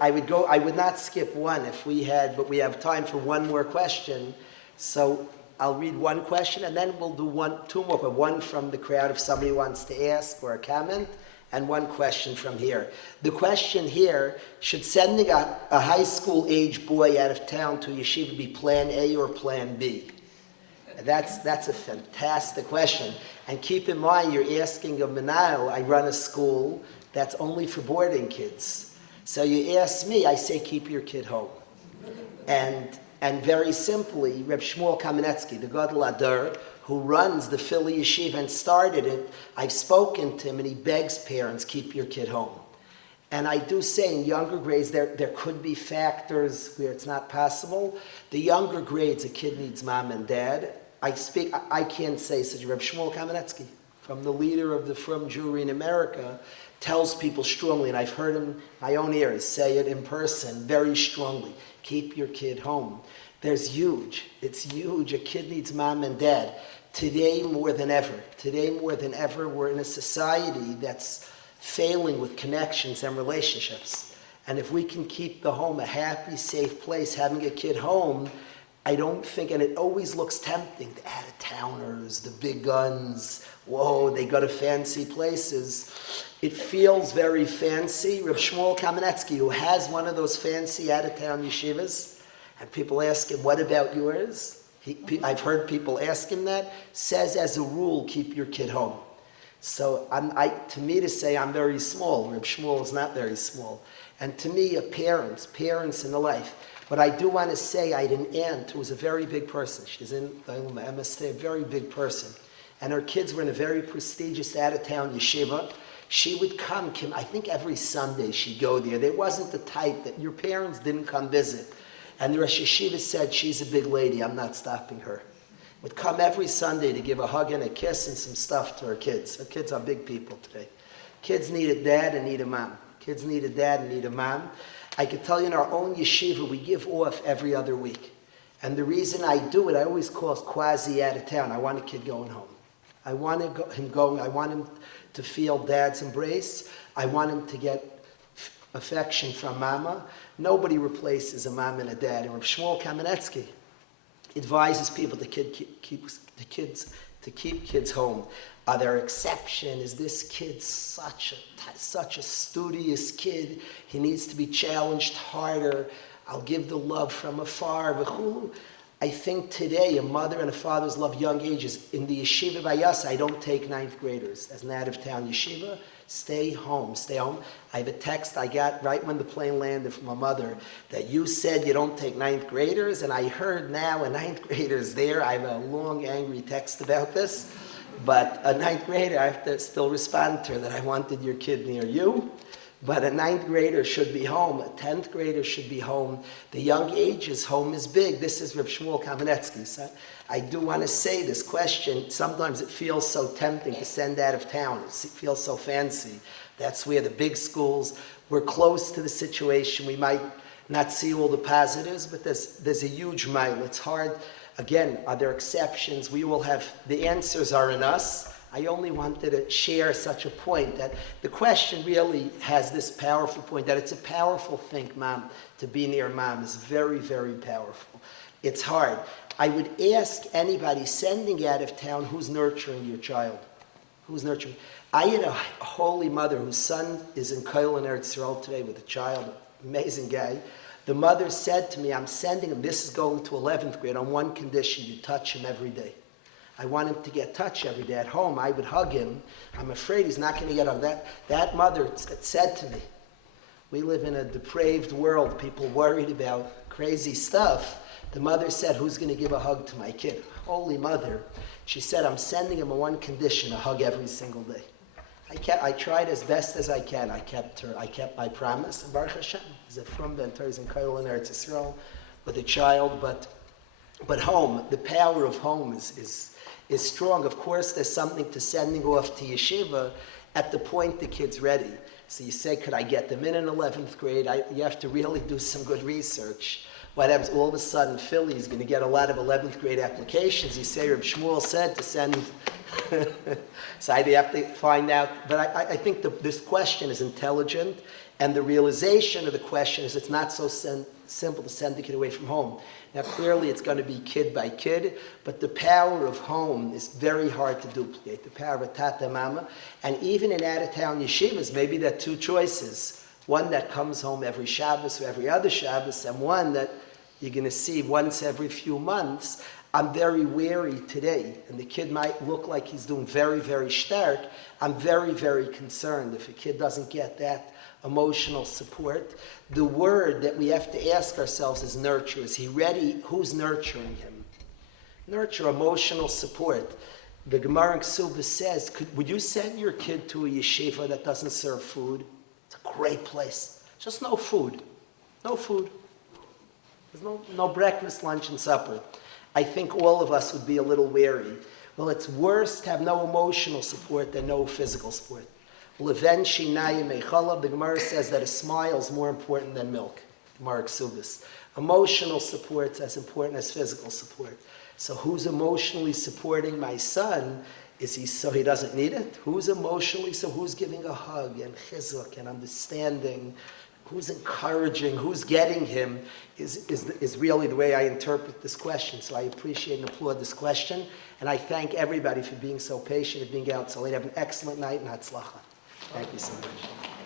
I would not skip one if we had, but we have time for one more question. So I'll read one question and then we'll do two more, but one from the crowd if somebody wants to ask or a comment, and one question from here. The question here, should sending a high school age boy out of town to yeshiva be plan A or plan B? That's a fantastic question. And keep in mind, you're asking a menahel. I run a school that's only for boarding kids. So you ask me, I say keep your kid home. And very simply, Reb Shmuel Kamenetsky, the Gadol Adar, who runs the Philly Yeshiva and started it, I've spoken to him and he begs parents, keep your kid home. And I do say in younger grades, there could be factors where it's not possible. The younger grades, a kid needs mom and dad. I can't say such. Reb Shmuel Kamenetsky, from the leader of the Frum Jewry in America, tells people strongly, and I've heard him my own ears say it in person very strongly, keep your kid home. It's huge. A kid needs mom and dad. Today more than ever, we're in a society that's failing with connections and relationships. And if we can keep the home a happy, safe place, having a kid home, I don't think, and it always looks tempting, the out-of-towners, the big guns, whoa, they go to fancy places. It feels very fancy. Reb Shmuel Kamenetsky, who has one of those fancy out-of-town yeshivas, and people ask him, what about yours? I've heard people ask him that, says as a rule, keep your kid home. So to me to say I'm very small, Reb Shmuel is not very small. And to me, parents in the life. But I do want to say I had an aunt who was a very big person. She's in MST, a very big person. And her kids were in a very prestigious out-of-town yeshiva. She would come, I think every Sunday she'd go there. There wasn't the type that your parents didn't come visit. And the Rosh Yeshiva said, she's a big lady, I'm not stopping her. Would come every Sunday to give a hug and a kiss and some stuff to her kids. Her kids are big people today. Kids need a dad and need a mom. Kids need a dad and need a mom. I could tell you in our own yeshiva, we give off every other week. And the reason I do it, I always call it quasi out of town. I want a kid going home. I want him to feel dad's embrace. I want him to get affection from mama. Nobody replaces a mom and a dad. And Reb Shmuel Kamenetsky advises people to keep kids home. Are there exceptions? Is this kid such a studious kid? He needs to be challenged harder. I'll give the love from afar. I think today a mother and a father's love young ages. In the yeshiva by us, I don't take ninth graders as an out-of-town yeshiva. Stay home. I have a text I got right when the plane landed from my mother that you said you don't take ninth graders, and I heard now a ninth grader's there. I have a long, angry text about this, but a ninth grader, I have to still respond to her that I wanted your kid near you, but a ninth grader should be home. A 10th grader should be home. The young ages, home is big. This is Reb Shmuel Kamenetsky. So I do want to say this question, sometimes it feels so tempting to send out of town. It feels so fancy. That's where the big schools, we're close to the situation. We might not see all the positives, but there's a huge mile. It's hard. Again, are there exceptions? We will have, the answers are in us. I only wanted to share such a point that the question really has this powerful point, that it's a powerful thing, Mom, to be near Mom is very, very powerful. It's hard. I would ask anybody sending out of town who's nurturing your child. Who's nurturing? I had a holy mother whose son is in Koil in Eretz Yisrael today with a child, amazing guy. The mother said to me, I'm sending him, this is going to 11th grade, on one condition, you touch him every day. I want him to get touched every day. At home, I would hug him. I'm afraid he's not going to get hugged. That mother said to me, we live in a depraved world, people worried about crazy stuff. The mother said, who's going to give a hug to my kid? Holy mother. She said, I'm sending him on one condition, a hug every single day. I tried as best as I can. I kept my promise. And Baruch Hashem, is a from Bentoris and Koil in Eretz Yisrael with a child, but home, the power of home is strong. Of course, there's something to sending off to yeshiva at the point the kid's ready. So you say, could I get them in 11th grade? You have to really do some good research. What happens, all of a sudden, Philly is going to get a lot of 11th grade applications. You say, Reb Shmuel said to send. So you have to find out. But I think this question is intelligent, and the realization of the question is it's not so simple to send the kid away from home. Now, clearly, it's going to be kid by kid, but the power of home is very hard to duplicate, the power of a tata mama. And even in out-of-town yeshivas, maybe there are two choices. One that comes home every Shabbos or every other Shabbos, and one that you're going to see once every few months. I'm very wary today, and the kid might look like he's doing very, very stark. I'm very, very concerned if a kid doesn't get that emotional support. The word that we have to ask ourselves is nurture. Is he ready? Who's nurturing him? Nurture, emotional support. The Gemara in Ksubah says, would you send your kid to a yeshiva that doesn't serve food? It's a great place. Just no food. No food. There's no breakfast, lunch, and supper. I think all of us would be a little wary. Well, it's worse to have no emotional support than no physical support. The Gemara says that a smile is more important than milk. Gemara Ksubis. Emotional support is as important as physical support. So who's emotionally supporting my son? Is he so he doesn't need it? Who's emotionally, so who's giving a hug and chizuk and understanding? Who's encouraging? Who's getting him? Is really the way I interpret this question. So I appreciate and applaud this question. And I thank everybody for being so patient and being out so late. Have an excellent night and hatzlacha. Thank you so much.